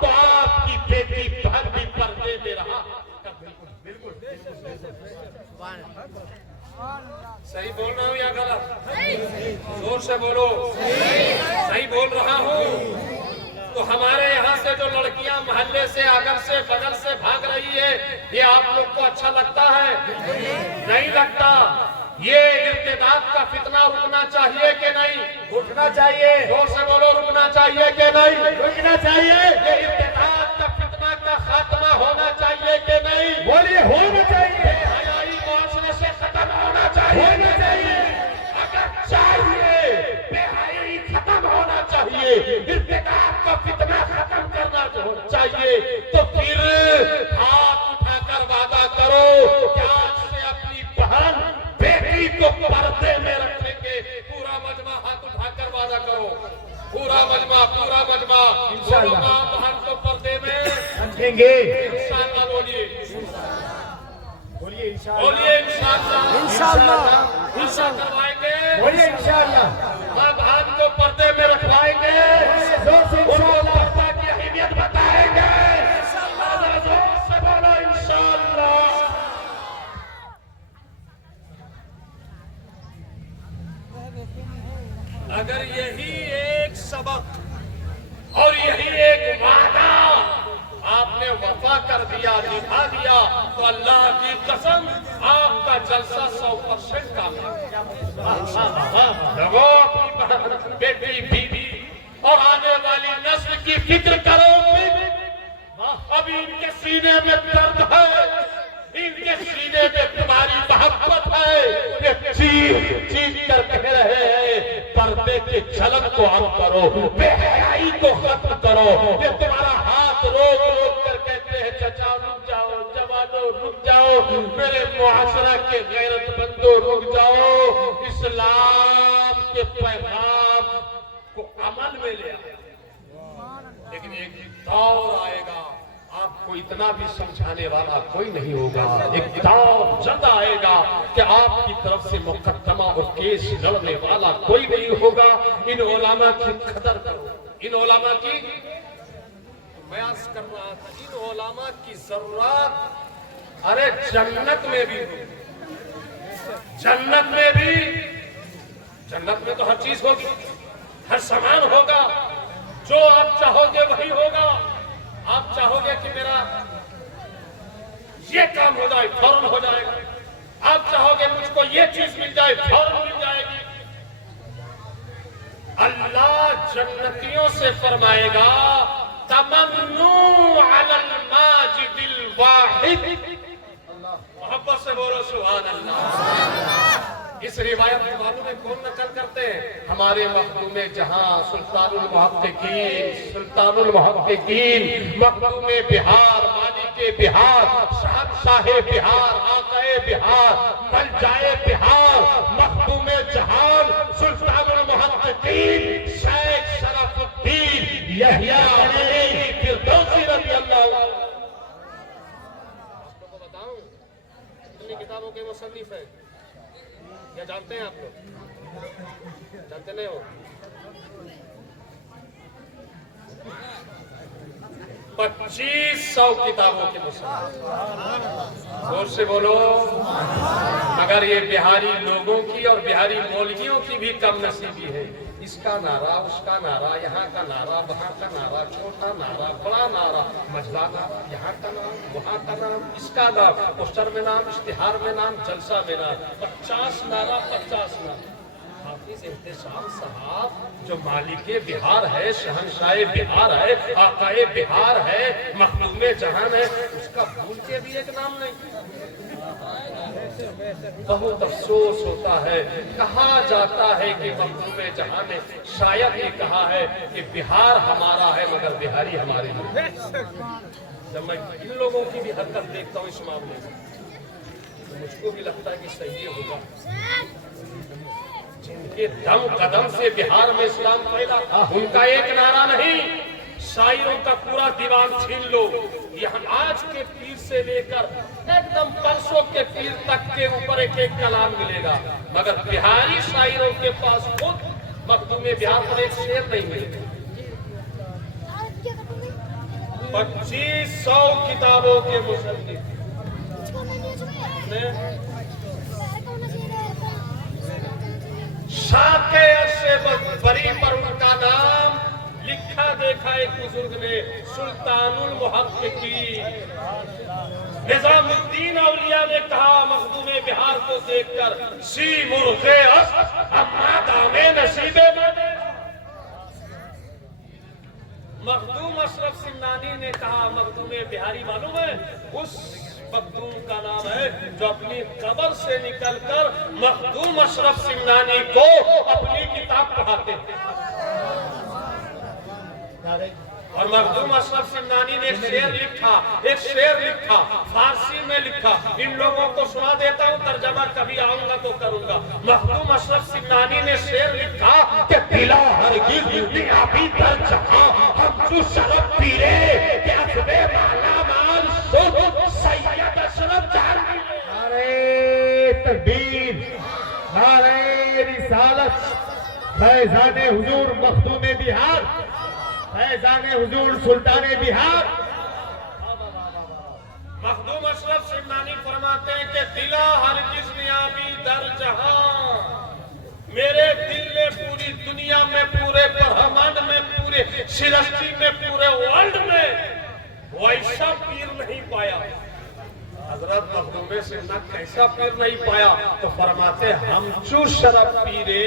تو آپ کی بیٹی بہن بھی پردے میں رہا۔ صحیح بول رہا ہوں یا غلط؟ زور سے بولو۔ صحیح بول رہا ہوں۔ تو ہمارے یہاں سے جو لڑکیاں محلے سے اگر سے بغل سے بھاگ رہی ہے، یہ آپ لوگ کو اچھا لگتا ہے؟ نہیں لگتا۔ یہ ارتداد کا فتنہ رکنا چاہیے کہ نہیں؟ رکنا چاہیے۔ زور سے بولو، رکنا چاہیے کہ نہیں؟ رکنا چاہیے۔ یہ ارتداد کا فتنہ کا خاتمہ ہونا چاہیے کہ نہیں؟ بولیے ہونا چاہیے۔ بے حیائی معاشرے سے ختم ہونا چاہیے۔ ہونا چاہیے۔ اگر چاہیے بے حیائی ختم ہونا چاہیے، ارتکاب کا فتنہ ختم کرنا چاہیے، تو پھر ہاتھ اٹھا کر وعدہ کرو کہ آج سے اپنی بہن بیٹی کو پردے میں رکھیں گے۔ پورا مجمع ہاتھ اٹھا کر وعدہ کرو۔ پورا مجمع بولو نا، بہن کو پردے میں رکھیں گے۔ انشاءاللہ بولیے، بولیے انشاءاللہ۔ بولیے انشاءاللہ۔ انشاءاللہ۔ انشاءاللہ کروائیں گے۔ بولیے انشاءاللہ۔ ماں بہن کو پردے میں رکھوائیں گے۔ زور سے ان کو انشاءاللہ۔ پردہ کی اہمیت بتائیں گے۔ ذرا زور سے بولو انشاءاللہ۔ اگر یہی ایک سبق اور یہی ایک وعدہ آپ نے وفا کر دیا، نبھا دیا، تو اللہ کی قسم آپ کا جلسہ 100% کامیاب لوگوں، اپنی بہن، بیٹی، بیوی اور آنے والی نسل کی فکر کرو۔ ابھی ان کے سینے میں درد ہے، ان کے سینے میں تمہاری محبت ہے، یہ چیخ چیخ کر کہہ رہے ہیں پردے کی جھلک کو عام کرو، بے حیائی کو ختم کرو۔ یہ تمہارا ہاتھ روک روک کر کہتے ہیں چچا رک جاؤ، جوانو رک جاؤ، میرے معاشرہ کے غیرت مندو رک جاؤ، اسلام کے پیغام کو عمل میں لے آؤ۔ لیکن ایک دور آئے گا، آپ کو اتنا بھی سمجھانے والا کوئی نہیں ہوگا۔ ایک دور جلد آئے گا کہ آپ کی طرف سے مقدمہ اور کیس لڑنے والا کوئی نہیں ہوگا۔ ان علماء کی قدر کرو، ان علماء کی میں عرض کر رہا تھا، ان علماء کی ضرورت ارے جنت میں بھی، جنت میں بھی، جنت میں تو ہر چیز ہوگی، ہر سامان ہوگا، جو آپ چاہو گے وہی ہوگا۔ آپ چاہو گے کہ میرا یہ کام ہو جائے، فوراً ہو جائے گا۔ آپ چاہو گے مجھ کو یہ چیز مل جائے، فوراً مل جائے گی۔ اللہ جنتیوں سے فرمائے گا تمنو علی الماجد الواحد۔ محبت سے بولو سبحان اللہ۔ اس روایت کے معلوم ہے کون نقل کرتے ہیں؟ ہمارے مخدوم جہاں سلطان المحققین، سلطان المحققین، مخدوم بہار، مالک بہار، شہنشاہ بہار، آقائے بہار، ملجائے بہار، مخدوم جہان، سلطان المحققین، شیخ شرف الدین یحییٰ علیہ فردوسی رضی اللہ عنہ۔ آپ کو بتاؤں کتنی کتابوں کے مصنف ہیں؟ کیا جانتے ہیں آپ لوگ؟ جانتے نہیں ہو؟ 2500 کتابوں کے مصنف۔ زور سے بولو۔ مگر یہ بہاری لوگوں کی اور بہاری مولویوں کی بھی کم نصیبی ہے۔ اس کا نعرہ، اس کا نعرہ، یہاں کا نعرہ، وہاں کا نعرہ، چھوٹا نعرہ، بڑا نعرہ، مجلہ نعرہ، یہاں کا نام، وہاں کا نام، اس کا نام، پوسٹر میں نام، اشتہار میں نام، جلسہ میں نام، 50 نعرہ، 50 نام۔ حافظ احتشام صاحب جو مالک بہار ہے، شہنشاہ بہار ہے، آقائے بہار ہے، مخدوم جہان ہے، اس کا بھول کے بھی ایک نام نہیں۔ بہت افسوس ہوتا ہے، کہا جاتا ہے کہ مخدوم جہاں نے شاید یہ کہا ہے کہ بہار ہمارا ہے مگر بہاری ہماری نہیں۔ جب میں ان لوگوں کی بھی حرکت دیکھتا ہوں اس معاملے میں تو مجھ کو بھی لگتا ہے کہ صحیح ہوگا۔ جن کے دم قدم سے بہار میں اسلام پھیلا، ان کا ایک نعرہ نہیں، شاعروں کا پورا دیوان چھین لو، یہاں آج کے پیر سے لے کر ایک دم پرسوں کے پیر تک کے اوپر ایک ایک کلام ملے گا، مگر بہاری شاعروں کے پاس خود مخدوم بہار پر ایک شعر نہیں ملے گا۔ 2500 کتابوں کے مصنف شاہ کے عرصے بری پر ان کا نام لکھا دیکھا ایک بزرگ نے، سلطان المحققین نظام الدین اولیاء نے کہا مخدوم بہار کو دیکھ کر، سی مرغ اسد اما دامے نصیب مانے۔ مخدوم اشرف سمنانی نے کہا مخدوم بہاری معلوم ہے اس مخدوم کا نام ہے جو اپنی قبر سے نکل کر مخدوم اشرف سمنانی کو اپنی کتاب پڑھاتے تھے۔ اور مخدوم اشرف سمنانی نے ایک شعر لکھا فارسی میں لکھا، ان لوگوں کو سنا دیتا ہوں، ترجمہ کبھی آؤں گا تو کروں گا۔ مخدوم اشرف سمنانی نے شعر لکھا کہ دلا ہرگز نیابی در جہاں ہم جو شرف پیرے کہ عقب مالا مال سن سید اشرف جہاں۔ نعرہ تکبیر، نعرہ رسالت، فیضان حضور مخدوم بہار، فیضان حضور سلطان بہار۔ مخدوم اشرف سمنانی فرماتے ہیں کہ دلا ہرگز نیابی در جہاں، میرے دل نے پوری دنیا میں، پورے برہمنڈ میں، پورے سرشٹی میں، پورے ورلڈ میں ویسا پیر نہیں پایا۔ حضرت مخدوم سمنانی کیسا پیر نہیں پایا؟ تو فرماتے ہم چو شرف پیرے،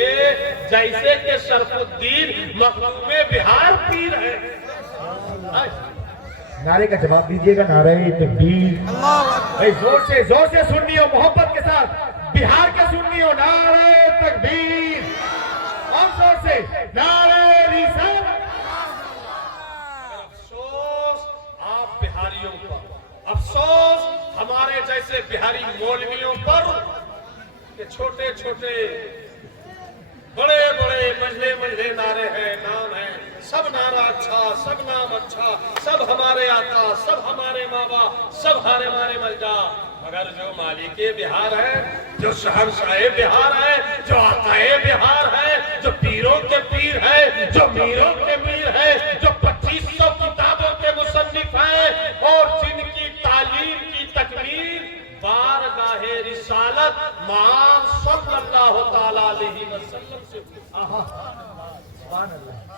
جیسے کہ شرف الدین مخدوم بہار پیر ہے۔ نعرے کا جواب دیجئے گا، نعرہ تکبیر۔ بھائی زور سے سننی ہو، محبت کے ساتھ بہار کے سننی ہو، نعرہ تکبیر، اور زور سے نعرہ رسالت۔ افسوس آپ بہاریوں پر، افسوس ہمارے جیسے بہاری مولویوں پر کہ چھوٹے چھوٹے بڑے بڑے منجلے نعرے ہیں، نام ہیں، سب نعرہ اچھا، سب نام اچھا، سب ہمارے آقا، سب ہمارے ماں باپ، سب ہمارے ملجا، مگر جو مالک بہار ہے، جو شہنشاہ بہار ہے، جو آقا بہار ہے، جو پیروں کے پیر ہے، جو میروں کے میر ہے، جو 2500 کتابوں کے مصنف ہیں، اور جن کی تعلیم کی تکمیل بارگاہ رسالت مآب صلی اللہ تعالی علیہ وسلم سے سبحان اللہ۔